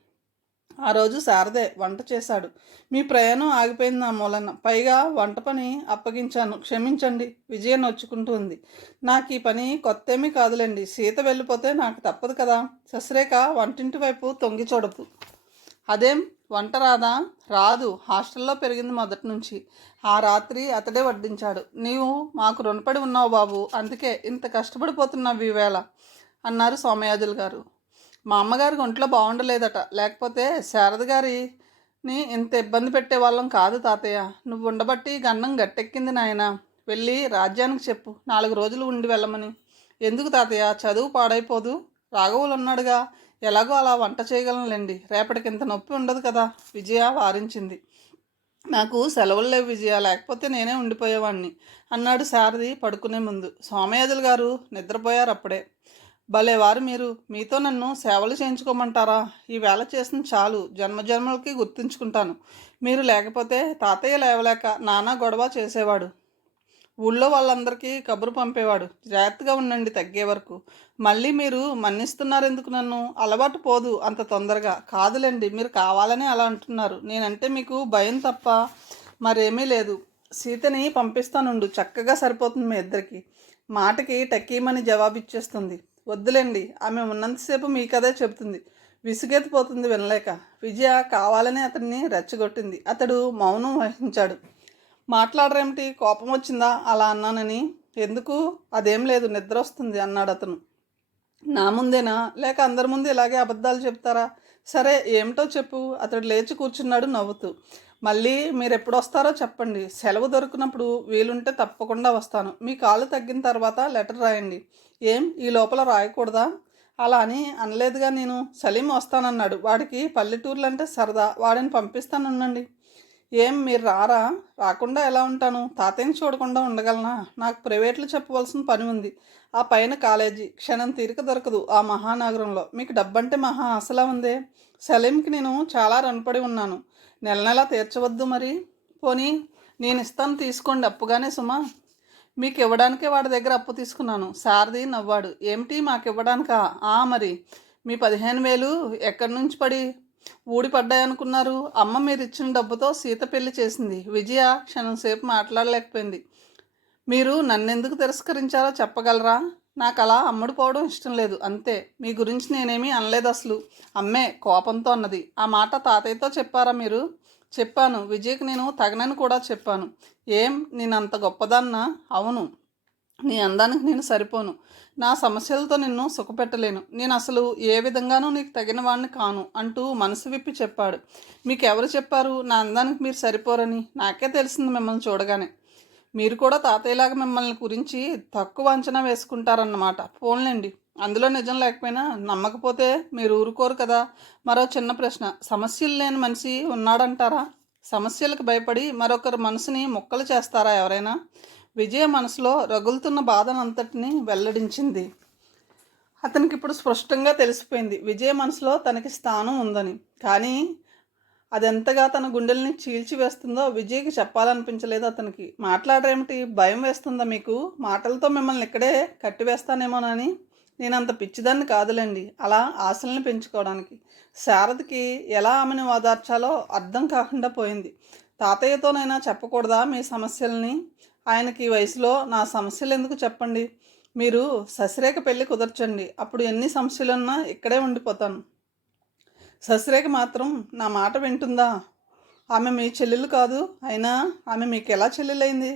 ఆ రోజు శారదే వంట చేశాడు. మీ ప్రయాణం ఆగిపోయింది నా మూలన. పైగా వంట పని అప్పగించాను, క్షమించండి. విజయ నొచ్చుకుంటూ ఉంది. నాకు ఈ పని కొత్తేమీ కాదులేండి. సీత వెళ్ళిపోతే నాకు తప్పదు కదా. సశ్రేఖ వంటింటి వైపు తొంగి చూడదు. అదేం, వంట రాదా? రాదు, హాస్టల్లో పెరిగింది మొదటి నుంచి. ఆ రాత్రి అతడే వడ్డించాడు. నీవు మాకు రుణపడి ఉన్నావు బాబు, అందుకే ఇంత కష్టపడిపోతున్నావు ఈవేళ అన్నారు సోమయాజులు గారు. మా అమ్మగారికి ఒంట్లో బాగుండలేదట, లేకపోతే శారద గారిని ఇంత ఇబ్బంది పెట్టేవాళ్ళం కాదు తాతయ్య. నువ్వు ఉండబట్టి గన్నం గట్టెక్కింది నాయన. వెళ్ళి రాజ్యానికి చెప్పు, 4 రోజులు ఉండి వెళ్ళమని. ఎందుకు తాతయ్య, చదువు పాడైపోదు. రాఘవులు ఉన్నాడుగా, ఎలాగో అలా వంట చేయగలనులేండి. రేపటికి ఇంత నొప్పి ఉండదు కదా, విజయ వారించింది. నాకు సెలవులు లేవు విజయ, లేకపోతే నేనే ఉండిపోయేవాడిని అన్నాడు శారది పడుకునే ముందు. సోమయాజులు గారు నిద్రపోయారు అప్పుడే. భలేవారు మీరు, మీతో నన్ను సేవలు చేయించుకోమంటారా? ఈవేళ చేసిన చాలు, జన్మజన్మలకి గుర్తుంచుకుంటాను. మీరు లేకపోతే తాతయ్య లేవలేక నానా గొడవ చేసేవాడు. ఊళ్ళో వాళ్ళందరికీ కబురు పంపేవాడు, జాగ్రత్తగా ఉండండి తగ్గే వరకు. మళ్ళీ మీరు మన్నిస్తున్నారెందుకు నన్ను? అలవాటు పోదు అంత తొందరగా. కాదులేండి, మీరు కావాలని అలా అంటున్నారు. నేనంటే మీకు భయం తప్ప మరేమీ లేదు. సీతని పంపిస్తానుండు, చక్కగా సరిపోతుంది మీ ఇద్దరికి. మాటకి టక్కీమని జవాబిచ్చేస్తుంది. వద్దులేండి, ఆమె ఉన్నంతసేపు మీ కదే చెబుతుంది. విసుగెత్తిపోతుంది వినలేక. విజయ కావాలని అతన్ని రెచ్చగొట్టింది. అతడు మౌనం వహించాడు. మాట్లాడరేమిటి, కోపం వచ్చిందా అలా అన్నానని? ఎందుకు, అదేం లేదు, నిద్ర వస్తుంది అన్నాడు అతను. నా ముందేనా, లేక అందరి ముందు ఇలాగే అబద్ధాలు చెప్తారా? సరే ఏమిటో చెప్పు. అతడు లేచి కూర్చున్నాడు నవ్వుతూ. మళ్ళీ మీరు ఎప్పుడు వస్తారో చెప్పండి. సెలవు దొరికినప్పుడు వీలుంటే తప్పకుండా వస్తాను. మీ కాలు తగ్గిన తర్వాత లెటర్ రాయండి. ఏం ఈ లోపల రాయకూడదా? అలా అని అనలేదుగా నేను. సలీం వస్తానన్నాడు. వాడికి పల్లెటూర్లంటే సరదా. వాడిని పంపిస్తానుండండి. ఏం మీరు రారా? రాకుండా ఎలా ఉంటాను? తాతయ్యని చూడకుండా ఉండగలనా? నాకు ప్రైవేట్లు చెప్పవలసిన పని ఉంది. ఆ పైన కాలేజీ. క్షణం తీరిక దొరకదు ఆ మహానగరంలో. మీకు డబ్బంటే మహా ఆశలా ఉందే. సలీంకి నేను చాలా రుణపడి ఉన్నాను. నెల నెలా తీర్చవద్దు మరి. పోనీ నేను ఇస్తాను తీసుకోండి అప్పుగానే సుమా. మీకు ఇవ్వడానికే వాడి దగ్గర అప్పు తీసుకున్నాను. శారది నవ్వాడు. ఏమిటి మాకు ఇవ్వడానికా? మరి మీ 15,000 ఎక్కడి నుంచి ఊడిపడ్డాయనుకున్నారు? అమ్మ మీరు ఇచ్చిన డబ్బుతో సీత పెళ్లి చేసింది. విజయ క్షణంసేపు మాట్లాడలేకపోయింది. మీరు నన్నెందుకు తిరస్కరించారో చెప్పగలరా? నాకు అలా అమ్ముడుపోవడం ఇష్టం లేదు అంతే. మీ గురించి నేనేమీ అనలేదు అసలు. అమ్మే కోపంతో అన్నది. ఆ మాట తాతయ్యతో చెప్పారా మీరు? చెప్పాను. విజయ్కి నేను తగనని కూడా చెప్పాను. ఏం నేనంత గొప్పదాన్నా? అవును. నీ అందానికి నేను సరిపోను. నా సమస్యలతో నిన్ను సుఖపెట్టలేను. నేను అసలు ఏ విధంగానూ నీకు తగిన వాడిని కాను అంటూ మనసు విప్పి చెప్పాడు. మీకెవరు చెప్పారు నా అందానికి మీరు సరిపోరని? నాకే తెలిసింది మిమ్మల్ని చూడగానే. మీరు కూడా తాతయ్యలాగా మిమ్మల్ని గురించి తక్కువ అంచనా వేసుకుంటారన్నమాట. పోన్లేండి, అందులో నిజం లేకపోయినా నమ్మకపోతే మీరు ఊరుకోరు కదా. మరో చిన్న ప్రశ్న. సమస్యలు లేని మనిషి ఉన్నాడంటారా? సమస్యలకు భయపడి మరొకరు మనసుని ముక్కలు చేస్తారా ఎవరైనా? విజయ మనసులో రగులుతున్న బాధనంతటిని వెల్లడించింది. అతనికి ఇప్పుడు స్పష్టంగా తెలిసిపోయింది విజయ మనసులో తనకి స్థానం ఉందని. కానీ అదెంతగా తన గుండెల్ని చీల్చివేస్తుందో విజయ్కి చెప్పాలనిపించలేదు అతనికి. మాట్లాడరేమిటి? భయం వేస్తుందా మీకు? మాటలతో మిమ్మల్ని ఇక్కడే కట్టివేస్తానేమోనని. నేనంత పిచ్చిదాన్ని కాదులేండి అలా ఆశల్ని పెంచుకోవడానికి. శారదకి ఎలా ఆమెను ఓదార్చాలో అర్థం కాకుండా పోయింది. తాతయ్యతోనైనా చెప్పకూడదా మీ సమస్యల్ని? ఆయనకి ఈ వయసులో నా సమస్యలు ఎందుకు చెప్పండి. మీరు శశిరేఖ పెళ్ళి కుదర్చండి. అప్పుడు ఎన్ని సమస్యలున్నా ఇక్కడే ఉండిపోతాను. శశిరేఖ మాత్రం నా మాట వింటుందా? ఆమె మీ చెల్లెలు కాదు. అయినా ఆమె మీకు ఎలా చెల్లెలైంది?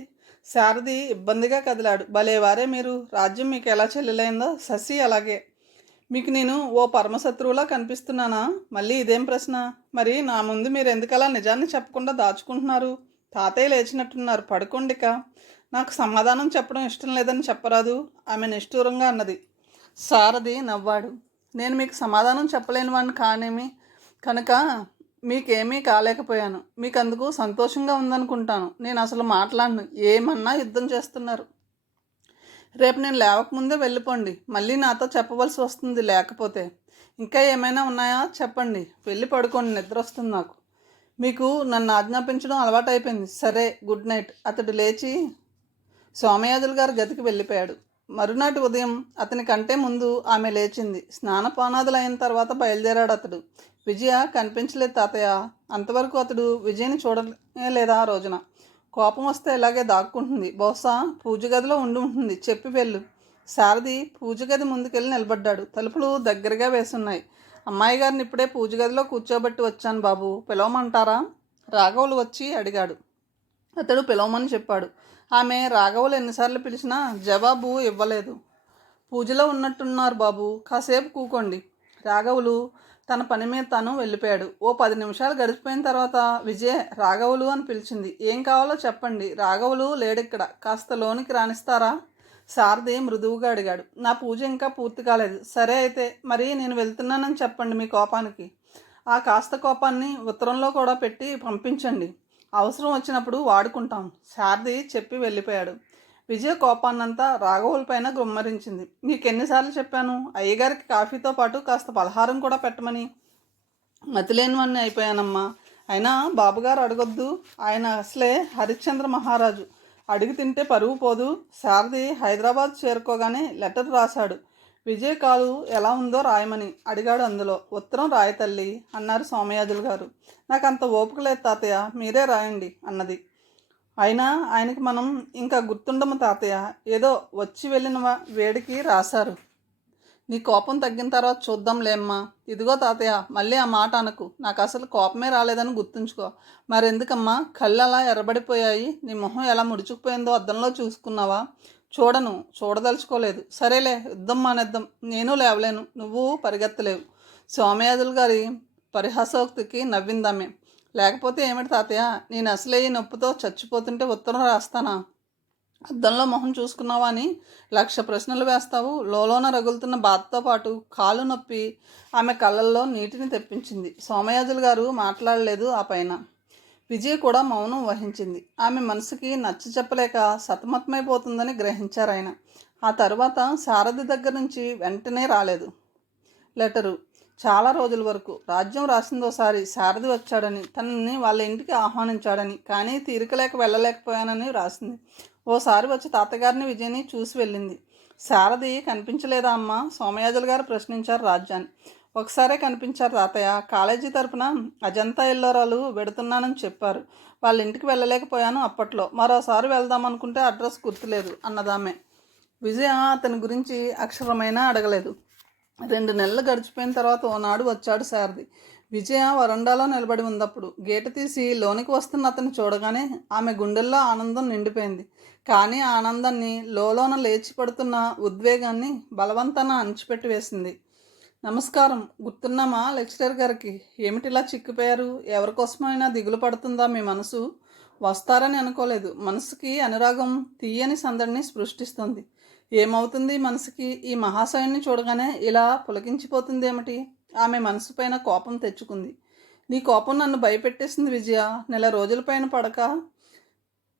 శారది ఇబ్బందిగా కదిలాడు. భలేవారే మీరు. రాజ్యం మీకు ఎలా చెల్లెలైందో శశి అలాగే. మీకు నేను ఓ పరమశత్రువులా కనిపిస్తున్నానా? మళ్ళీ ఇదేం ప్రశ్న? మరి నా ముందు మీరు ఎందుకలా నిజాన్ని చెప్పకుండా దాచుకుంటున్నారు? తాతయ్య లేచినట్టున్నారు. పడుకోండిక. నాకు సమాధానం చెప్పడం ఇష్టం లేదని చెప్పరాదు ఆమె నిష్ఠూరంగా అన్నది. శారది నవ్వాడు. నేను మీకు సమాధానం చెప్పలేని వాడిని కానేమి కనుక మీకేమీ కాలేకపోయాను. మీకు అందుకు సంతోషంగా ఉందనుకుంటాను. నేను అసలు మాట్లాడను. ఏమన్నా యుద్ధం చేస్తున్నారు. రేపు నేను లేవకముందే వెళ్ళిపోండి. మళ్ళీ నాతో చెప్పవలసి వస్తుంది లేకపోతే. ఇంకా ఏమైనా ఉన్నాయా చెప్పండి. వెళ్ళి పడుకోండి, నిద్ర వస్తుంది నాకు. మీకు నన్ను ఆజ్ఞాపించడం అలవాటైపోయింది. సరే, గుడ్ నైట్. అతడు లేచి సోమయాజులు గారి గదికి వెళ్ళిపోయాడు. మరునాటి ఉదయం అతని కంటే ముందు ఆమె లేచింది. స్నానపానాదులు అయిన తర్వాత బయలుదేరాడు అతడు. విజయ కనిపించలేదు తాతయ్య. అంతవరకు అతడు విజయని చూడలే లేదా ఆ రోజున. కోపం వస్తే ఇలాగే దాక్కుంటుంది. బహుశా పూజ గదిలో ఉండి ఉంటుంది. చెప్పి వెళ్ళు. శారది పూజ గది ముందుకెళ్ళి నిలబడ్డాడు. తలుపులు దగ్గరగా వేసున్నాయి. అమ్మాయి గారిని ఇప్పుడే పూజ గదిలో కూర్చోబెట్టి వచ్చాను బాబు, పిలవమంటారా? రాఘవులు వచ్చి అడిగాడు. అతడు పిలవమని చెప్పాడు. ఆమె రాఘవులు ఎన్నిసార్లు పిలిచినా జవాబు ఇవ్వలేదు. పూజలో ఉన్నట్టున్నారు బాబు, కాసేపు కూకోండి. రాఘవులు తన పని మీద తాను వెళ్ళిపోయాడు. ఓ 10 నిమిషాలు గడిచిపోయిన తర్వాత విజయ్ రాఘవులు అని పిలిచింది. ఏం కావాలో చెప్పండి. రాఘవులు లేడిక్కడ, కాస్త లోనికి రాణిస్తారా? శారది మృదువుగా అడిగాడు. నా పూజ ఇంకా పూర్తి కాలేదు. సరే అయితే మరి నేను వెళ్తున్నానని చెప్పండి మీ కోపానికి. ఆ కాస్త కోపాన్ని ఉత్తరంలో కూడా పెట్టి పంపించండి. అవసరం వచ్చినప్పుడు వాడుకుంటాం. శారది చెప్పి వెళ్ళిపోయాడు. విజయ కోపాన్నంతా రాఘవులపైన గుమ్మరించింది. నీకెన్నిసార్లు చెప్పాను అయ్యగారికి కాఫీతో పాటు కాస్త పలహారం కూడా పెట్టమని? మతిలేనివన్నీ అయిపోయానమ్మా. అయినా బాబుగారు అడగొద్దు. ఆయన అసలే హరిశ్చంద్ర మహారాజు. అడిగి తింటే పరువు పోదు. శారది హైదరాబాద్ చేరుకోగానే లెటర్ రాశాడు. విజయ్ కాలు ఎలా ఉందో రాయమని అడిగాడు. అందులో ఉత్తరం రాయి తల్లి అన్నారు సోమయాజులు గారు. నాకు అంత ఓపిక లేదు తాతయ్య, మీరే రాయండి అన్నది. అయినా ఆయనకి మనం ఇంకా గుర్తుండము తాతయ్య. ఏదో వచ్చి వెళ్ళిన వేడికి రాశారు. నీ కోపం తగ్గిన తర్వాత చూద్దాంలేమ్మా. ఇదిగో తాతయ్య, మళ్ళీ ఆ మాట అనకు. నాకు అసలు కోపమే రాలేదని గుర్తుంచుకో. మరెందుకమ్మా కళ్ళు అలా ఎర్రబడిపోయాయి? నీ మొహం ఎలా ముడుచుకుపోయిందో అద్దంలో చూసుకున్నావా? చూడను, చూడదలుచుకోలేదు. సరేలే, యుద్ధం మానేద్దాం. నేను లేవలేను, నువ్వు పరిగెత్తలేవు. సోమయాజులు గారి పరిహాసోక్తికి నవ్విందామే. లేకపోతే ఏమిటి తాతయ్య, నేను అసలే ఈ నొప్పితో చచ్చిపోతుంటే ఉత్తరం రాస్తానా? అద్దంలో మొహం చూసుకున్నావా అని 1,00,000 ప్రశ్నలు వేస్తావు. లోలోన రగులుతున్న బాధతో పాటు కాలు నొప్పి ఆమె కళ్ళల్లో నీటిని తెప్పించింది. సోమయాజులు గారు మాట్లాడలేదు. ఆ పైన విజయ కూడా మౌనం వహించింది. ఆమె మనసుకి నచ్చ చెప్పలేక సతమతమైపోతుందని గ్రహించారాయన. ఆ తరువాత శారద దగ్గర నుంచి వెంటనే రాలేదు లెటరు. చాలా రోజుల వరకు. రాజ్యం రాసిందోసారి శారది వచ్చాడని, తనని వాళ్ళ ఇంటికి ఆహ్వానించాడని, కానీ తీరికలేక వెళ్ళలేకపోయానని రాసింది. ఓసారి వచ్చి తాతగారిని విజయని చూసి వెళ్ళింది. శారది కనిపించలేదా అమ్మా? సోమయాజులు గారు ప్రశ్నించారు రాజ్యాన్ని. ఒకసారే కనిపించారు తాతయ్య. కాలేజీ తరపున అజంతా ఎల్లోరాలు వెడుతున్నానని చెప్పారు. వాళ్ళ ఇంటికి వెళ్ళలేకపోయాను అప్పట్లో. మరోసారి వెళ్దామనుకుంటే అడ్రస్ గుర్తులేదు అన్నదామె. విజయ అతని గురించి అక్షరమైనా అడగలేదు. 2 నెలలు గడిచిపోయిన తర్వాత ఓనాడు వచ్చాడు శారది. విజయ వరండాలో నిలబడి ఉన్నప్పుడు గేటు తీసి లోనికి వస్తున్న అతన్ని చూడగానే ఆమె గుండెల్లో ఆనందం నిండిపోయింది. కానీ ఆ ఆనందాన్ని లోలోన లేచి పడుతున్న ఉద్వేగాన్ని బలవంతాన అణిచిపెట్టి వేసింది. నమస్కారం, గుర్తున్నామా లెక్చరర్ గారికి? ఏమిటిలా చిక్కిపోయారు? ఎవరికోసమైనా దిగులు పడుతుందా మీ మనసు? వస్తారని అనుకోలేదు. మనసుకి అనురాగం తీయని సందడిని సృష్టిస్తుంది. ఏమవుతుంది మనసుకి? ఈ మహాశయుని చూడగానే ఇలా పులకించిపోతుందేమిటి? ఆమె మనసు పైన కోపం తెచ్చుకుంది. నీ కోపం నన్ను భయపెట్టేసింది విజయ. 1 నెల రోజుల పైన పడక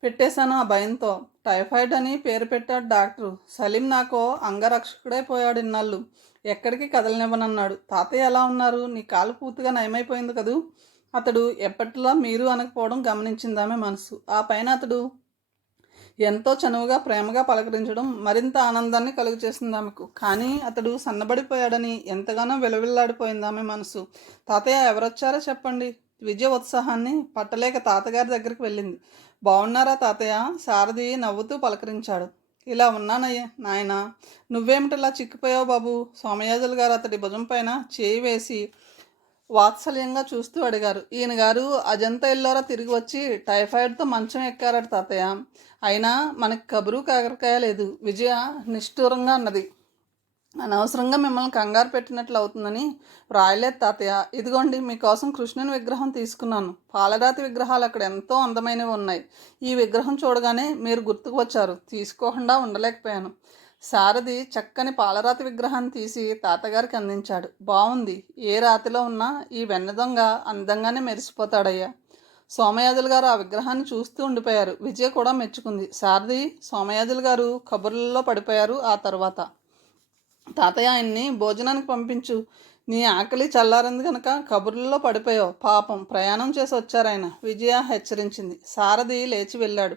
పెట్టేశాను ఆ భయంతో. టైఫాయిడ్ అని పేరు పెట్టాడు డాక్టరు. సలీం నాకో అంగరక్షకుడైపోయాడు. ఇన్నాళ్ళు ఎక్కడికి కదలనివ్వనన్నాడు. తాతయ్య ఎలా ఉన్నారు? నీ కాలు పూర్తిగా నయమైపోయింది కదూ? అతడు ఎప్పటిలా మీరు అనకపోవడం గమనించిందామె మనసు. ఆ పైన అతడు ఎంతో చనువుగా ప్రేమగా పలకరించడం మరింత ఆనందాన్ని కలుగు చేసింది ఆమెకు. కానీ అతడు సన్నబడిపోయాడని ఎంతగానో విలవిల్లాడిపోయింది ఆమె మనసు. తాతయ్య ఎవరొచ్చారో చెప్పండి. విజయ ఉత్సాహాన్ని పట్టలేక తాతగారి దగ్గరికి వెళ్ళింది. బాగున్నారా తాతయ్య? శారది నవ్వుతూ పలకరించాడు. ఇలా ఉన్నానయ్య నాయన. నువ్వేమిటిలా చిక్కిపోయావు బాబు? సోమయాజులు గారు అతడి భుజం పైన చేయి వేసి వాత్సల్యంగా చూస్తూ అడిగారు. ఈయన గారు అజంతా ఎల్లోరా తిరిగి వచ్చి టైఫాయిడ్తో మంచం ఎక్కారట తాతయ్య. అయినా మనకి కబురు కాకరకాయ లేదు. విజయ నిష్ఠూరంగా అన్నది. అనవసరంగా మిమ్మల్ని కంగారు పెట్టినట్లు అవుతుందని రాయలేదు తాతయ్య. ఇదిగోండి మీకోసం కృష్ణుని విగ్రహం తీసుకున్నాను. పాలరాతి విగ్రహాలు అక్కడ ఎంతో అందమైనవి ఉన్నాయి. ఈ విగ్రహం చూడగానే మీరు గుర్తుకు వచ్చారు. తీసుకోకుండా ఉండలేకపోయాను. శారది చక్కని పాలరాతి విగ్రహాన్ని తీసి తాతగారికి అందించాడు. బాగుంది. ఏ రాతిలో ఉన్నా ఈ వెన్న దొంగ అందంగానే మెరిసిపోతాడయ్యా. సోమయాజులు గారు ఆ విగ్రహాన్ని చూస్తూ ఉండిపోయారు. విజయ కూడా మెచ్చుకుంది. శారది, సోమయాజులు గారు కబుర్లలో పడిపోయారు. ఆ తర్వాత తాతయ్య ఆయన్ని భోజనానికి పంపించు. నీ ఆకలి చల్లారింది కనుక కబుర్లలో పడిపోయావు. పాపం ప్రయాణం చేసి వచ్చారాయన, విజయ హెచ్చరించింది. సారథి లేచి వెళ్ళాడు.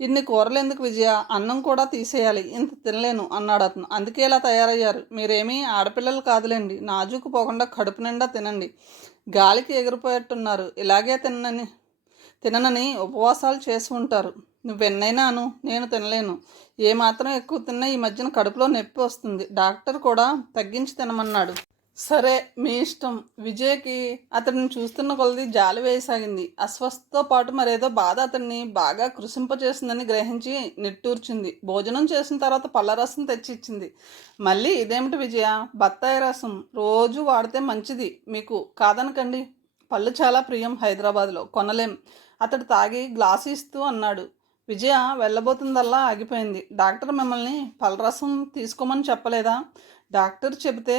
ఇన్ని కూరలు ఎందుకు విజయ? అన్నం కూడా తీసేయాలి. ఇంత తినలేను అన్నాడు అతను. అందుకే ఇలా తయారయ్యారు. మీరేమీ ఆడపిల్లలు కాదులేండి. నాజుకు పోకుండా కడుపు నిండా తినండి. గాలికి ఎగిరిపోయేట్టున్నారు. ఇలాగే తిననని ఉపవాసాలు చేసి ఉంటారు. నువ్వెన్నైనాను, నేను తినలేను. ఏమాత్రం ఎక్కువ తిన్నా ఈ మధ్యన కడుపులో నొప్పి వస్తుంది. డాక్టర్ కూడా తగ్గించి తినమన్నాడు. సరే మీ ఇష్టం. విజయ్కి అతడిని చూస్తున్న కొలది జాలి వేయసాగింది. అస్వస్థతో పాటు మరేదో బాధ అతన్ని బాగా కృషింపచేసిందని గ్రహించి నిట్టూర్చింది. భోజనం చేసిన తర్వాత పళ్ళ రసం తెచ్చి ఇచ్చింది. మళ్ళీ ఇదేమిటి విజయ? బత్తాయి రసం రోజు వాడితే మంచిది మీకు, కాదనకండి. పళ్ళు చాలా ప్రియం. హైదరాబాద్లో కొనలేం. అతడు తాగి గ్లాసు ఇస్తూ అన్నాడు. విజయ వెళ్ళబోతుందల్లా ఆగిపోయింది. డాక్టర్ మిమ్మల్ని పళ్ళరసం తీసుకోమని చెప్పలేదా? డాక్టర్ చెబితే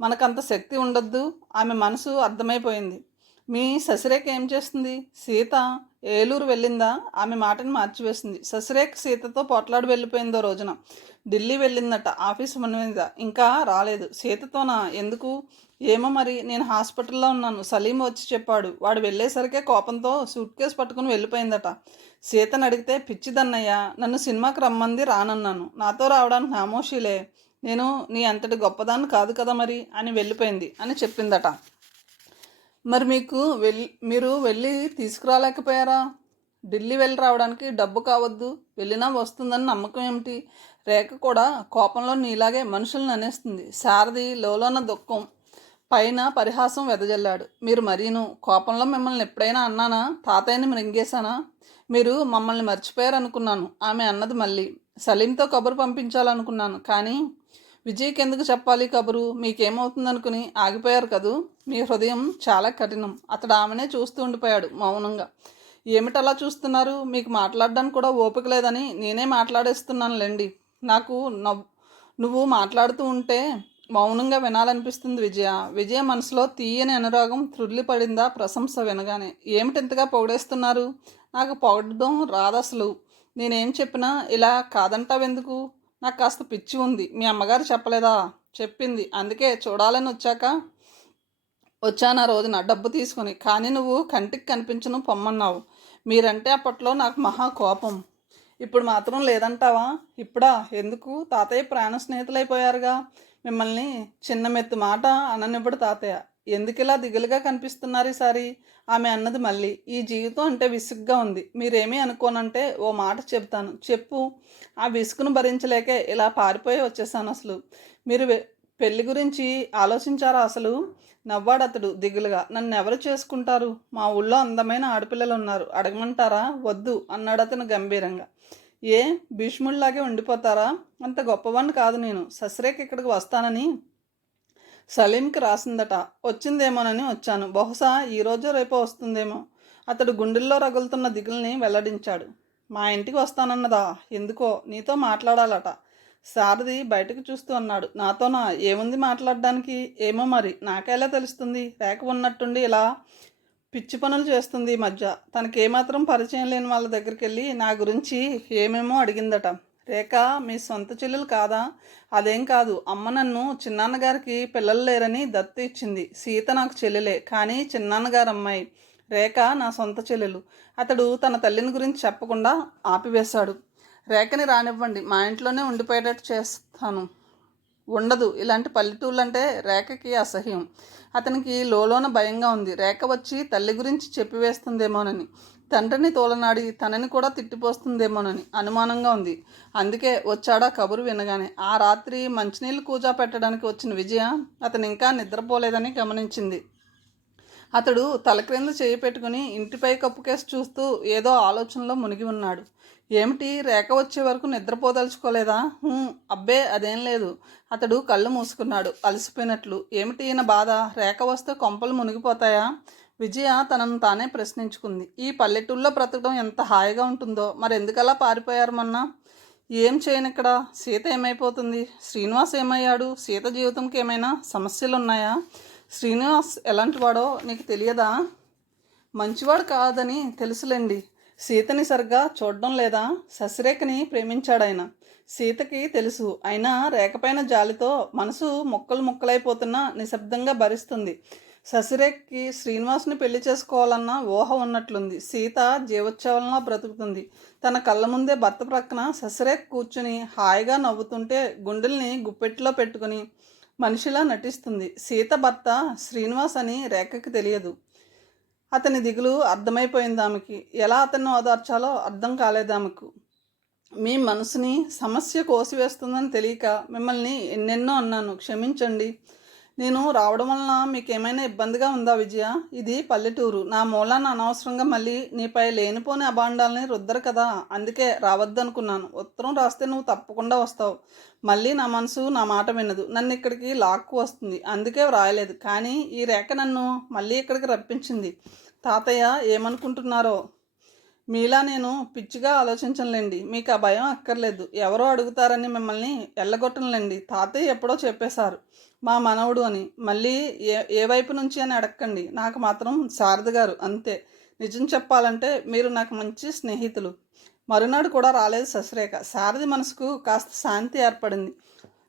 మనకంత శక్తి ఉండొద్దు. ఆమె మనసు అర్థమైపోయింది. మీ శశిరేఖ ఏం చేస్తుంది? సీత ఏలూరు వెళ్ళిందా? ఆమె మాటని మార్చివేసింది. శశిరేఖ సీతతో పోట్లాడి వెళ్ళిపోయిందో రోజున. ఢిల్లీ వెళ్ళిందట ఆఫీసు మీద. ఇంకా రాలేదు. సీతతోనా? ఎందుకు ఏమో మరి. నేను హాస్పిటల్లో ఉన్నాను. సలీం వచ్చి చెప్పాడు. వాడు వెళ్ళేసరికే కోపంతో సూట్ కేసు పట్టుకుని వెళ్ళిపోయిందట. సీతను అడిగితే పిచ్చిదన్నయ్య, నన్ను సినిమాకి రమ్మంది, రానన్నాను. నాతో రావడానికి నామోషీలే. నేను నీ అంతటి గొప్పదాన్ని కాదు కదా మరి అని వెళ్ళిపోయింది అని చెప్పిందట. మరి మీరు వెళ్ళి తీసుకురాలేకపోయారా? ఢిల్లీ వెళ్ళి రావడానికి డబ్బు కావద్దు, వెళ్ళినా వస్తుందని నమ్మకం ఏమిటి? రేఖ కూడా కోపంలో నీలాగే మనుషులను అనేస్తుంది. శారది లోలోన దుఃఖం పైన పరిహాసం వెదజల్లాడు. మీరు మరీను కోపంలో మిమ్మల్ని ఎప్పుడైనా అన్నానా? తాతయ్యని మృంగేశానా? మీరు మమ్మల్ని మర్చిపోయారనుకున్నాను ఆమె అన్నది. మళ్ళీ సలీంతో కబురు పంపించాలనుకున్నాను, కానీ విజయ్కి ఎందుకు చెప్పాలి కబురు? మీకేమవుతుందనుకుని ఆగిపోయారు కదూ. మీ హృదయం చాలా కఠినం. అతడు ఆమెనే చూస్తూ ఉండిపోయాడు మౌనంగా. ఏమిటలా చూస్తున్నారు? మీకు మాట్లాడడానికి కూడా ఓపిక లేదని నేనే మాట్లాడేస్తున్నానులేండి. నాకు నువ్వు మాట్లాడుతూ ఉంటే మౌనంగా వినాలనిపిస్తుంది విజయ. విజయ మనసులో తీయని అనురాగం త్రుళ్ళిపడిందా ప్రశంస వినగానే. ఏమిటింతగా పొగిడేస్తున్నారు? నాకు పొగడడం రాదసలు. నేనేం చెప్పినా ఇలా కాదంటావెందుకు? నాకు కాస్త పిచ్చి ఉంది. మీ అమ్మగారు చెప్పలేదా? చెప్పింది. అందుకే చూడాలని వచ్చాను ఆ రోజున డబ్బు తీసుకుని. కానీ నువ్వు కంటికి కనిపించను పొమ్మన్నావు. మీరంటే అప్పట్లో నాకు మహా కోపం. ఇప్పుడు మాత్రం లేదంటావా? ఇప్పుడా? ఎందుకు? తాతయ్య ప్రాణ స్నేహితులైపోయారుగా. మిమ్మల్ని చిన్న మెత్తు మాట అననివ్వడు తాతయ్య. ఎందుకిలా దిగులుగా కనిపిస్తున్నారు ఈసారి? ఆమె అన్నది మళ్ళీ. ఈ జీవితం అంటే విసుగ్గా ఉంది. మీరేమీ అనుకోనంటే ఓ మాట చెప్తాను. చెప్పు. ఆ విసుగును భరించలేకే ఇలా పారిపోయి వచ్చేసాను అసలు. మీరు పెళ్లి గురించి ఆలోచించారా అసలు? నవ్వాడతడు దిగులుగా. నన్ను ఎవరు చేసుకుంటారు? మా ఊళ్ళో అందమైన ఆడపిల్లలు ఉన్నారు. అడగమంటారా? వద్దు అన్నాడు అతను గంభీరంగా. ఏ భీష్ముడిలాగే ఉండిపోతారా? అంత గొప్పవాణ్ణి కాదు నేను. సస్రేక్ ఇక్కడికి వస్తానని సలీంకి రాసిందట. వచ్చిందేమోనని వచ్చాను. బహుశా ఈరోజో రేపో వస్తుందేమో. అతడు గుండెల్లో రగులుతున్న దిగుల్ని వెల్లడించాడు. మా ఇంటికి వస్తానన్నదా? ఎందుకో నీతో మాట్లాడాలట. సారథి బయటకు చూస్తూ అన్నాడు. నాతోనా? ఏముంది మాట్లాడడానికి? ఏమో మరి, నాకెలా తెలుస్తుంది? రేఖ ఉన్నట్టుండి ఇలా పిచ్చి పనులు చేస్తుంది ఈ మధ్య. తనకేమాత్రం పరిచయం లేని వాళ్ళ దగ్గరికి వెళ్ళి నా గురించి ఏమేమో అడిగిందట. రేఖ మీ సొంత చెల్లెలు కాదా? అదేం కాదు. అమ్మ నన్ను చిన్నాన్నగారికి పిల్లలు లేరని దత్తు ఇచ్చింది. సీత నాకు చెల్లెలే, కానీ చిన్నాన్నగారు అమ్మాయి. రేఖ నా సొంత చెల్లెలు. అతడు తన తల్లిని గురించి చెప్పకుండా ఆపివేశాడు. రేఖని రానివ్వండి, మా ఇంట్లోనే ఉండిపోయేటట్టు చేస్తాను. ఉండదు. ఇలాంటి పల్లెటూళ్ళంటే రేఖకి అసహ్యం. అతనికి లోలోన భయంగా ఉంది. రేఖ వచ్చి తల్లి గురించి చెప్పివేస్తుందేమోనని, తండ్రిని తోలనాడి తనని కూడా తిట్టిపోస్తుందేమోనని అనుమానంగా ఉంది. అందుకే వచ్చాడా కబురు వినగానే. ఆ రాత్రి మంచినీళ్ళు కూజా పెట్టడానికి వచ్చిన విజయ అతను ఇంకా నిద్రపోలేదని గమనించింది. అతడు తలక్రింద చేయి పెట్టుకుని ఇంటిపై కప్పుకేసి చూస్తూ ఏదో ఆలోచనలో మునిగి ఉన్నాడు. ఏమిటి? రేఖ వచ్చే వరకు నిద్రపోదలుచుకోలేదా? అబ్బే అదేం లేదు. అతడు కళ్ళు మూసుకున్నాడు అలసిపోయినట్లు. ఏమిటి ఈయన బాధ? రేఖ వస్తే కొంపలు మునిగిపోతాయా? విజయ తనను తానే ప్రశ్నించుకుంది. ఈ పల్లెటూళ్ళలో బ్రతకడం ఎంత హాయిగా ఉంటుందో. మరెందుకలా పారిపోయారు మొన్న? ఏం చేయను ఇక్కడ. సీత ఏమైపోతుంది? శ్రీనివాస్ ఏమయ్యాడు? సీత జీవితంకి ఏమైనా సమస్యలున్నాయా? శ్రీనివాస్ ఎలాంటివాడో నీకు తెలియదా? మంచివాడు కాదని తెలుసులేండి. సీతని సరిగ్గా చూడడం లేదా? శశిరేఖని ప్రేమించాడాయన. సీతకి తెలుసు. అయినా రేఖపైన జాలితో మనసు ముక్కలు ముక్కలైపోతున్నా నిశ్శబ్దంగా భరిస్తుంది. శశిరేఖకి శ్రీనివాస్ని పెళ్లి చేసుకోవాలన్న ఊహ ఉన్నట్లుంది. సీత జీవోత్సవంలా బ్రతుకుతుంది. తన కళ్ళ ముందే భర్త ప్రక్కన శశిరేఖ కూర్చుని హాయిగా నవ్వుతుంటే గుండెల్ని గుప్పెట్లో పెట్టుకుని మనిషిలా నటిస్తుంది. సీత భర్త శ్రీనివాస్ అని రేఖకి తెలియదు. అతని దిగులు అర్థమైపోయింది ఆమెకి. ఎలా అతన్ని ఓదార్చాలో అర్థం కాలేదు ఆమెకు. మీ మనసుని సమస్య కోసివేస్తుందని తెలియక మిమ్మల్ని ఎన్నెన్నో అన్నాను. క్షమించండి. నేను రావడం వలన మీకేమైనా ఇబ్బందిగా ఉందా విజయ? ఇది పల్లెటూరు. నా మూలాన అనవసరంగా మళ్ళీ నీపై లేనిపోని అభాండాలని రుద్దరు కదా. అందుకే రావద్దనుకున్నాను. ఉత్తరం రాస్తే నువ్వు తప్పకుండా వస్తావు. మళ్ళీ నా మనసు నా మాట వినదు. నన్ను ఇక్కడికి లాక్కు వస్తుంది. అందుకే వ్రాయలేదు. కానీ ఈ రేఖ నన్ను మళ్ళీ ఇక్కడికి రప్పించింది. తాతయ్య ఏమనుకుంటున్నారో. మీలా నేను పిచ్చిగా ఆలోచించనులేండి. మీకు ఆ భయం అక్కర్లేదు. ఎవరో అడుగుతారని మిమ్మల్ని ఎల్లగొట్టనులేండి. తాతయ్య ఎప్పుడో చెప్పేశారు మా మనవడు అని. మళ్ళీ ఏ వైపు నుంచి అని అడగండి. నాకు మాత్రం శారద గారు అంతే. నిజం చెప్పాలంటే మీరు నాకు మంచి స్నేహితులు. మరునాడు కూడా రాలేదు శశిరేఖ. శారది మనసుకు కాస్త శాంతి ఏర్పడింది.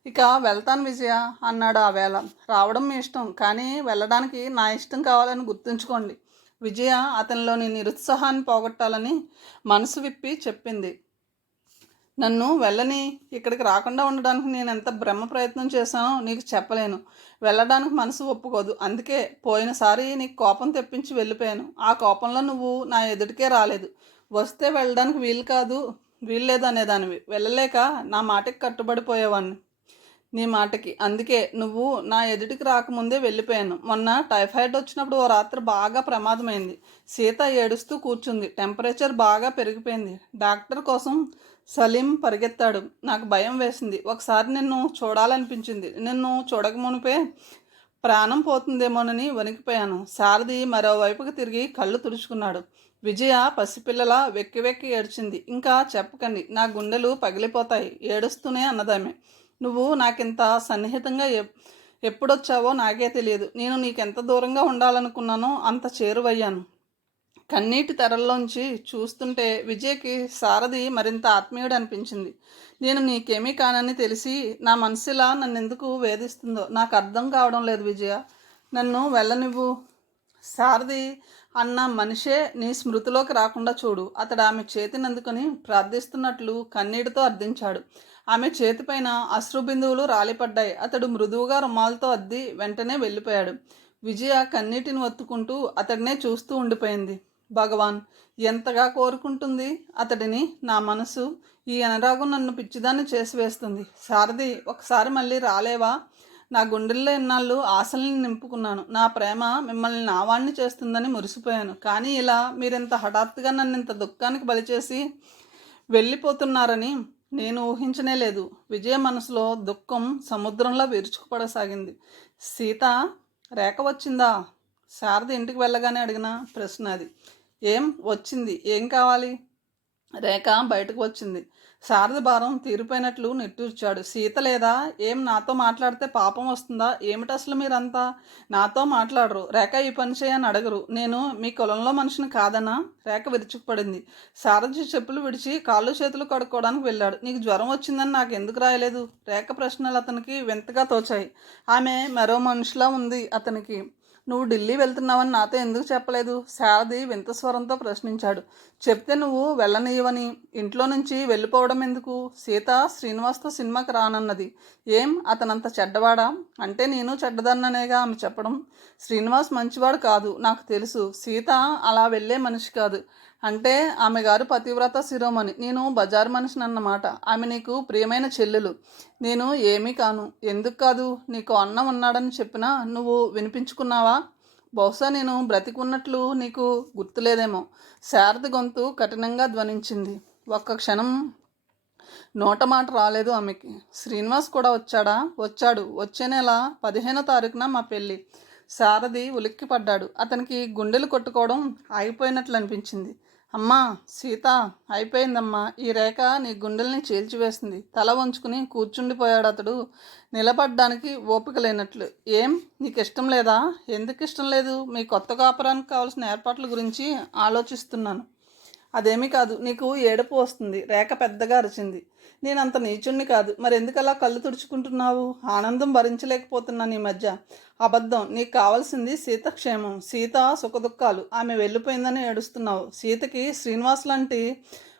ఇక వెళ్తాను విజయ అన్నాడు ఆ వేళ. రావడం మీ ఇష్టం, కానీ వెళ్ళడానికి నా ఇష్టం కావాలని గుర్తుంచుకోండి. విజయ అతనిలోని నిరుత్సాహాన్ని పోగొట్టాలని మనసు విప్పి చెప్పింది. నన్ను వెళ్ళని, ఇక్కడికి రాకుండా ఉండడానికి నేను ఎంత బ్రహ్మ ప్రయత్నం చేశానో నీకు చెప్పలేను. వెళ్ళడానికి మనసు ఒప్పుకోదు. అందుకే పోయినసారి నీకు కోపం తెప్పించి వెళ్ళిపోయాను. ఆ కోపంలో నువ్వు నా ఎదుటికే రాలేదు. వస్తే వెళ్ళడానికి వీల్లేదు అనేదానివి. వెళ్ళలేక నా మాటకి కట్టుబడిపోయేవాడిని. నీ మాటకి. అందుకే నువ్వు నా ఎదుటికి రాకముందే వెళ్ళిపోయాను. మొన్న టైఫాయిడ్ వచ్చినప్పుడు ఓ రాత్రి బాగా ప్రమాదమైంది. సీత ఏడుస్తూ కూర్చుంది. టెంపరేచర్ బాగా పెరిగిపోయింది. డాక్టర్ కోసం సలీం పరిగెత్తాడు. నాకు భయం వేసింది. ఒకసారి నిన్ను చూడాలనిపించింది. నిన్ను చూడకమునిపే ప్రాణం పోతుందేమోనని వణికిపోయాను. సారథి మరోవైపుకి తిరిగి కళ్ళు తుడుచుకున్నాడు. విజయ పసిపిల్లల వెక్కి వెక్కి ఏడ్చింది. ఇంకా చెప్పకండి, నా గుండెలు పగిలిపోతాయి ఏడుస్తూనే అన్నదామె. నువ్వు నాకింత సన్నిహితంగా ఎప్పుడొచ్చావో నాకే తెలియదు. నేను నీకెంత దూరంగా ఉండాలనుకున్నానో అంత చేరువయ్యాను. కన్నీటి తెరల్లోంచి చూస్తుంటే విజయ్కి సారథి మరింత ఆత్మీయుడు అనిపించింది. నేను నీకేమీ కానని తెలిసి నా మనసులా నన్నెందుకు వేధిస్తుందో నాకు అర్థం కావడం లేదు విజయ. నన్ను వెళ్ళనివ్వు. సారథి అన్న మనిషే నీ స్మృతిలోకి రాకుండా చూడు. అతడు ఆమె చేతిని అందుకొని ప్రార్థిస్తున్నట్లు కన్నీటితో అర్థించాడు. ఆమె చేతిపైన అశ్రుబిందువులు రాలిపడ్డాయి. అతడు మృదువుగా రుమాలతో అద్ది వెంటనే వెళ్ళిపోయాడు. విజయ కన్నీటిని ఒత్తుకుంటూ అతడినే చూస్తూ ఉండిపోయింది. భగవాన్, ఎంతగా కోరుకుంటుంది అతడిని నా మనసు. ఈ అనురాగం నన్ను పిచ్చిదాన్ని చేసి వేస్తుంది. సారథి, ఒకసారి మళ్ళీ రాలేవా? నా గుండెల్లో ఎన్నాళ్ళు ఆశల్ని నింపుకున్నాను. నా ప్రేమ మిమ్మల్ని నావాణ్ణి చేస్తుందని మురిసిపోయాను. కానీ ఇలా మీరింత హఠాత్తుగా నన్ను ఇంత దుఃఖానికి బలిచేసి వెళ్ళిపోతున్నారని నేను ఊహించనే లేదు. విజయ మనసులో దుఃఖం సముద్రంలో విరుచుకుపడసాగింది. సీత, రేఖ వచ్చిందా? శారద ఇంటికి వెళ్ళగానే అడిగిన ప్రశ్న అది. ఏం వచ్చింది? ఏం కావాలి? రేఖ బయటకు వచ్చింది. శారద భారం తీరిపోయినట్లు నిట్టూర్చాడు. సీత లేదా? ఏం నాతో మాట్లాడితే పాపం వస్తుందా? ఏమిటి అసలు మీరంతా? నాతో మాట్లాడరు. రేఖ ఈ పని చేయని అడగరు. నేను మీ కులంలో మనిషిని కాదనా? రేఖ విరుచుకుపడింది. శారద చెప్పులు విడిచి కాళ్ళు చేతులు కడుక్కోవడానికి వెళ్ళాడు. నీకు జ్వరం వచ్చిందని నాకు ఎందుకు రాయలేదు? రేఖ ప్రశ్నలు అతనికి వింతగా తోచాయి. ఆమె మరో మనిషిలా ఉంది అతనికి. నువ్వు ఢిల్లీ వెళ్తున్నావని నాతో ఎందుకు చెప్పలేదు? శారది వింత స్వరంతో ప్రశ్నించాడు. చెప్తే నువ్వు వెళ్ళనీయవని. ఇంట్లో నుంచి వెళ్ళిపోవడం ఎందుకు? సీత శ్రీనివాస్తో సినిమాకి రానన్నది. ఏం, అతనంత చెడ్డవాడా? అంటే నేను చెడ్డదన్ననేగా ఆమె చెప్పడం. శ్రీనివాస్ మంచివాడు కాదు, నాకు తెలుసు. సీత అలా వెళ్ళే మనిషి కాదు. అంటే ఆమె గారు పతివ్రత శిరోమణి. నేను బజారు మనిషిని అన్నమాట. ఆమె నీకు ప్రియమైన చెల్లెలు. నేను ఏమీ కాను. ఎందుకు కాదు? నీకు అన్న ఉన్నాడని చెప్పినా నువ్వు వినిపించుకున్నావా? బహుశా నేను బ్రతికున్నట్లు నీకు గుర్తులేదేమో. శారద గొంతు కఠినంగా ధ్వనించింది. ఒక్క క్షణం నోట మాట రాలేదు ఆమెకి. శ్రీనివాస్ కూడా వచ్చాడా? వచ్చాడు. వచ్చే నెల 15వ తారీఖున మా పెళ్ళి. శారది ఉలిక్కిపడ్డాడు. అతనికి గుండెలు కొట్టుకోవడం ఆగిపోయినట్లు అనిపించింది. అమ్మా సీత, అయిపోయిందమ్మా. ఈ రేఖ నీ గుండెల్ని చీల్చివేసింది. తల వంచుకుని కూర్చుండిపోయాడు అతడు, నిలబడ్డానికి ఓపిక లేనట్లు. ఏం, నీకు ఇష్టం లేదా? ఎందుకు ఇష్టం లేదు? మీ కొత్త కాపురానికి కావాల్సిన ఏర్పాట్ల గురించి ఆలోచిస్తున్నాను. అదేమీ కాదు, నీకు ఏడుపు వస్తుంది. రేఖ పెద్దగా అరిచింది. నేనంత నీచుణ్ణి కాదు. మరెందుకలా కళ్ళు తుడుచుకుంటున్నావు? ఆనందం భరించలేకపోతున్నాను ఈ మధ్య. అబద్ధం. నీకు కావాల్సింది సీత క్షేమం, సీత సుఖదుఖాలు. ఆమె వెళ్ళిపోయిందని ఏడుస్తున్నావు. సీతకి శ్రీనివాస్ లాంటి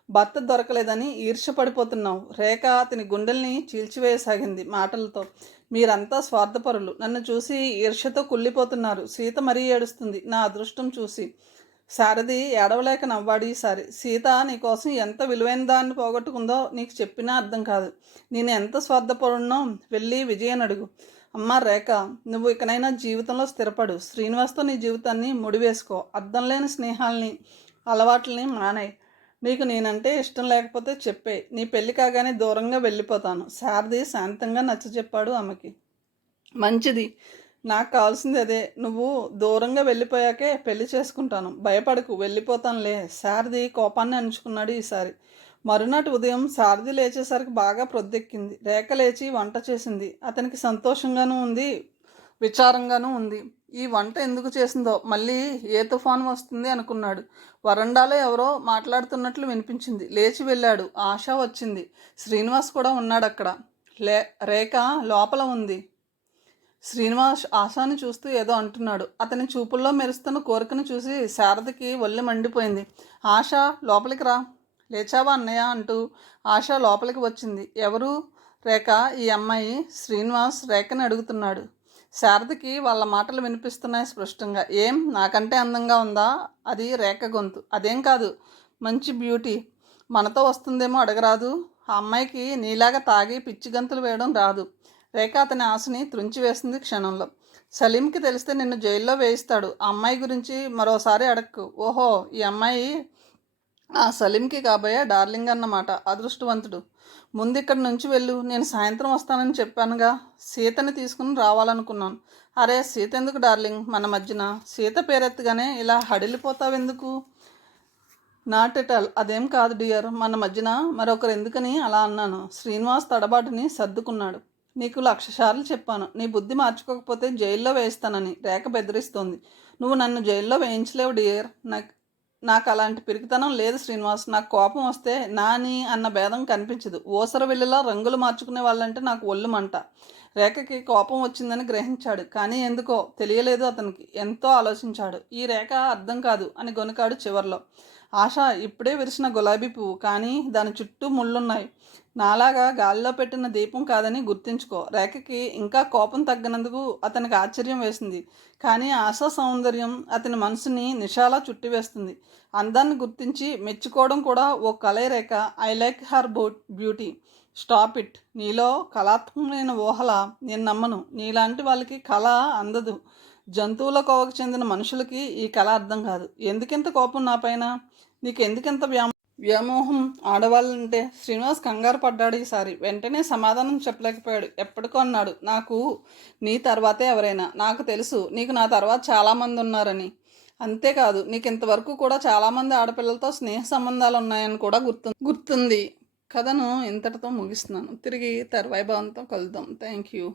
భర్త దొరకలేదని ఈర్ష్యపడిపోతున్నావు. రేఖ అతని గుండెల్ని చీల్చివేయసాగింది మాటలతో. మీరంతా స్వార్థపరులు. నన్ను చూసి ఈర్ష్యతో కుళ్ళిపోతున్నారు. సీత మరీ ఏడుస్తుంది నా అదృష్టం చూసి. సారథి ఏడవలేక నవ్వాడు ఈసారి. సీత నీకోసం ఎంత విలువైన దాన్ని పోగొట్టుకుందో నీకు చెప్పినా అర్థం కాదు. నేను ఎంత స్వార్థపరుణ్ణో వెళ్ళి విజయని అడుగు. అమ్మ రేఖ, నువ్వు ఇకనైనా జీవితంలో స్థిరపడు. శ్రీనివాస్తో నీ జీవితాన్ని ముడివేసుకో. అర్థం లేని స్నేహాల్ని, అలవాట్లని మానేయ్. నీకు నేనంటే ఇష్టం లేకపోతే చెప్పే. నీ పెళ్లి కాగానే దూరంగా వెళ్ళిపోతాను. సారథి శాంతంగా నచ్చజెప్పాడు ఆమెకి. మంచిది, నాకు కావాల్సింది అదే. నువ్వు దూరంగా వెళ్ళిపోయాకే పెళ్లి చేసుకుంటాను. భయపడకు, వెళ్ళిపోతానులే. సారథి కోపాన్ని అణుచుకున్నాడు ఈసారి. మరునాటి ఉదయం సారథి లేచేసరికి బాగా ప్రొద్దెక్కింది. రేఖ లేచి వంట చేసింది. అతనికి సంతోషంగానూ ఉంది, విచారంగానూ ఉంది. ఈ వంట ఎందుకు చేసిందో, మళ్ళీ ఏ తుఫాను వస్తుంది అనుకున్నాడు. వరండాలో ఎవరో మాట్లాడుతున్నట్లు వినిపించింది. లేచి వెళ్ళాడు. ఆశ వచ్చింది. శ్రీనివాస్ కూడా ఉన్నాడు అక్కడ. రేఖ లోపల ఉంది. శ్రీనివాస్ ఆశాని చూస్తూ ఏదో అంటున్నాడు. అతని చూపుల్లో మెరుస్తున్న కోరికను చూసి శారదకి ఒళ్ళు మండిపోయింది. ఆశ, లోపలికి రా. లేచావా అన్నయ్య అంటూ ఆశ లోపలికి వచ్చింది. ఎవరు? రేఖ. ఈ అమ్మాయి. శ్రీనివాస్ రేఖని అడుగుతున్నాడు. శారదకి వాళ్ళ మాటలు వినిపిస్తున్నాయి స్పష్టంగా. ఏం, నాకంటే అందంగా ఉందా? అది రేఖ గొంతు. అదేం కాదు, మంచి బ్యూటీ. మనతో వస్తుందేమో అడగరాదు? ఆ అమ్మాయికి నీలాగా తాగి పిచ్చి గంతులు వేయడం రాదు. రేఖ అతని ఆశని త్రుంచివేసింది క్షణంలో. సలీంకి తెలిస్తే నిన్ను జైల్లో వేయిస్తాడు. ఆ అమ్మాయి గురించి మరోసారి అడక్కు. ఓహో, ఈ అమ్మాయి ఆ సలీంకి కాబోయే డార్లింగ్ అన్నమాట. అదృష్టవంతుడు. ముందు ఇక్కడి నుంచి వెళ్ళు. నేను సాయంత్రం వస్తానని చెప్పానుగా. సీతని తీసుకుని రావాలనుకున్నాను. అరే, సీత ఎందుకు డార్లింగ్ మన మధ్యన? సీత పేరెత్తగానే ఇలా హడిలిపోతావెందుకు? Not at all. అదేం కాదు డియర్. మన మధ్యన మరొకరు ఎందుకని అలా అన్నాను. శ్రీనివాస్ తడబాటుని సర్దుకున్నాడు. నీకు 1,00,000 సార్లు చెప్పాను. నీ బుద్ధి మార్చుకోకపోతే జైల్లో వేయిస్తానని. రేఖ బెదిరిస్తోంది. నువ్వు నన్ను జైల్లో వేయించలేవు డియర్. నాకు అలాంటి పిరికితనం లేదు శ్రీనివాస్. నాకు కోపం వస్తే నాని అన్న భేదం కనిపించదు. ఓసర వెళ్ళిలా రంగులు మార్చుకునే వాళ్ళంటే నాకు ఒళ్ళు మంట. రేఖకి కోపం వచ్చిందని గ్రహించాడు. కానీ ఎందుకో తెలియలేదు అతనికి. ఎంతో ఆలోచించాడు. ఈ రేఖ అర్థం కాదు అని గొనికాడు చివర్లో. ఆశ ఇప్పుడే విరిసిన గులాబీ పువ్వు, కానీ దాని చుట్టూ ముళ్ళున్నాయి. నాలాగా గాలిలో పెట్టిన దీపం కాదని గుర్తుంచుకో. రేఖకి ఇంకా కోపం తగ్గినందుకు అతనికి ఆశ్చర్యం వేసింది. కానీ ఆశా సౌందర్యం అతని మనసుని నిషాలా చుట్టివేస్తుంది. అందాన్ని గుర్తించి మెచ్చుకోవడం కూడా ఓ కళే Rekha. I like her beauty. Stop it. నీలో కళాత్మకమైన ఊహల నేను నమ్మను. నీలాంటి వాళ్ళకి కళ అందదు. జంతువుల కోవకు చెందిన మనుషులకి ఈ కళ అర్థం కాదు. ఎందుకెంత కోపం నా పైన? నీకెందుకెంత వ్యామోహం ఆడవాళ్ళంటే? శ్రీనివాస్ కంగారు పడ్డాడు ఈసారి. వెంటనే సమాధానం చెప్పలేకపోయాడు. ఎప్పటికో అన్నాడు, నాకు నీ తర్వాతే ఎవరైనా. నాకు తెలుసు నీకు నా తర్వాత చాలామంది ఉన్నారని. అంతేకాదు, నీకు ఇంతవరకు కూడా చాలామంది ఆడపిల్లలతో స్నేహ సంబంధాలు ఉన్నాయని కూడా గుర్తుంది. కథను ఇంతటితో ముగిస్తున్నాను. తిరిగి తర్వాయి భావంతో కలుద్దాం. Thank you.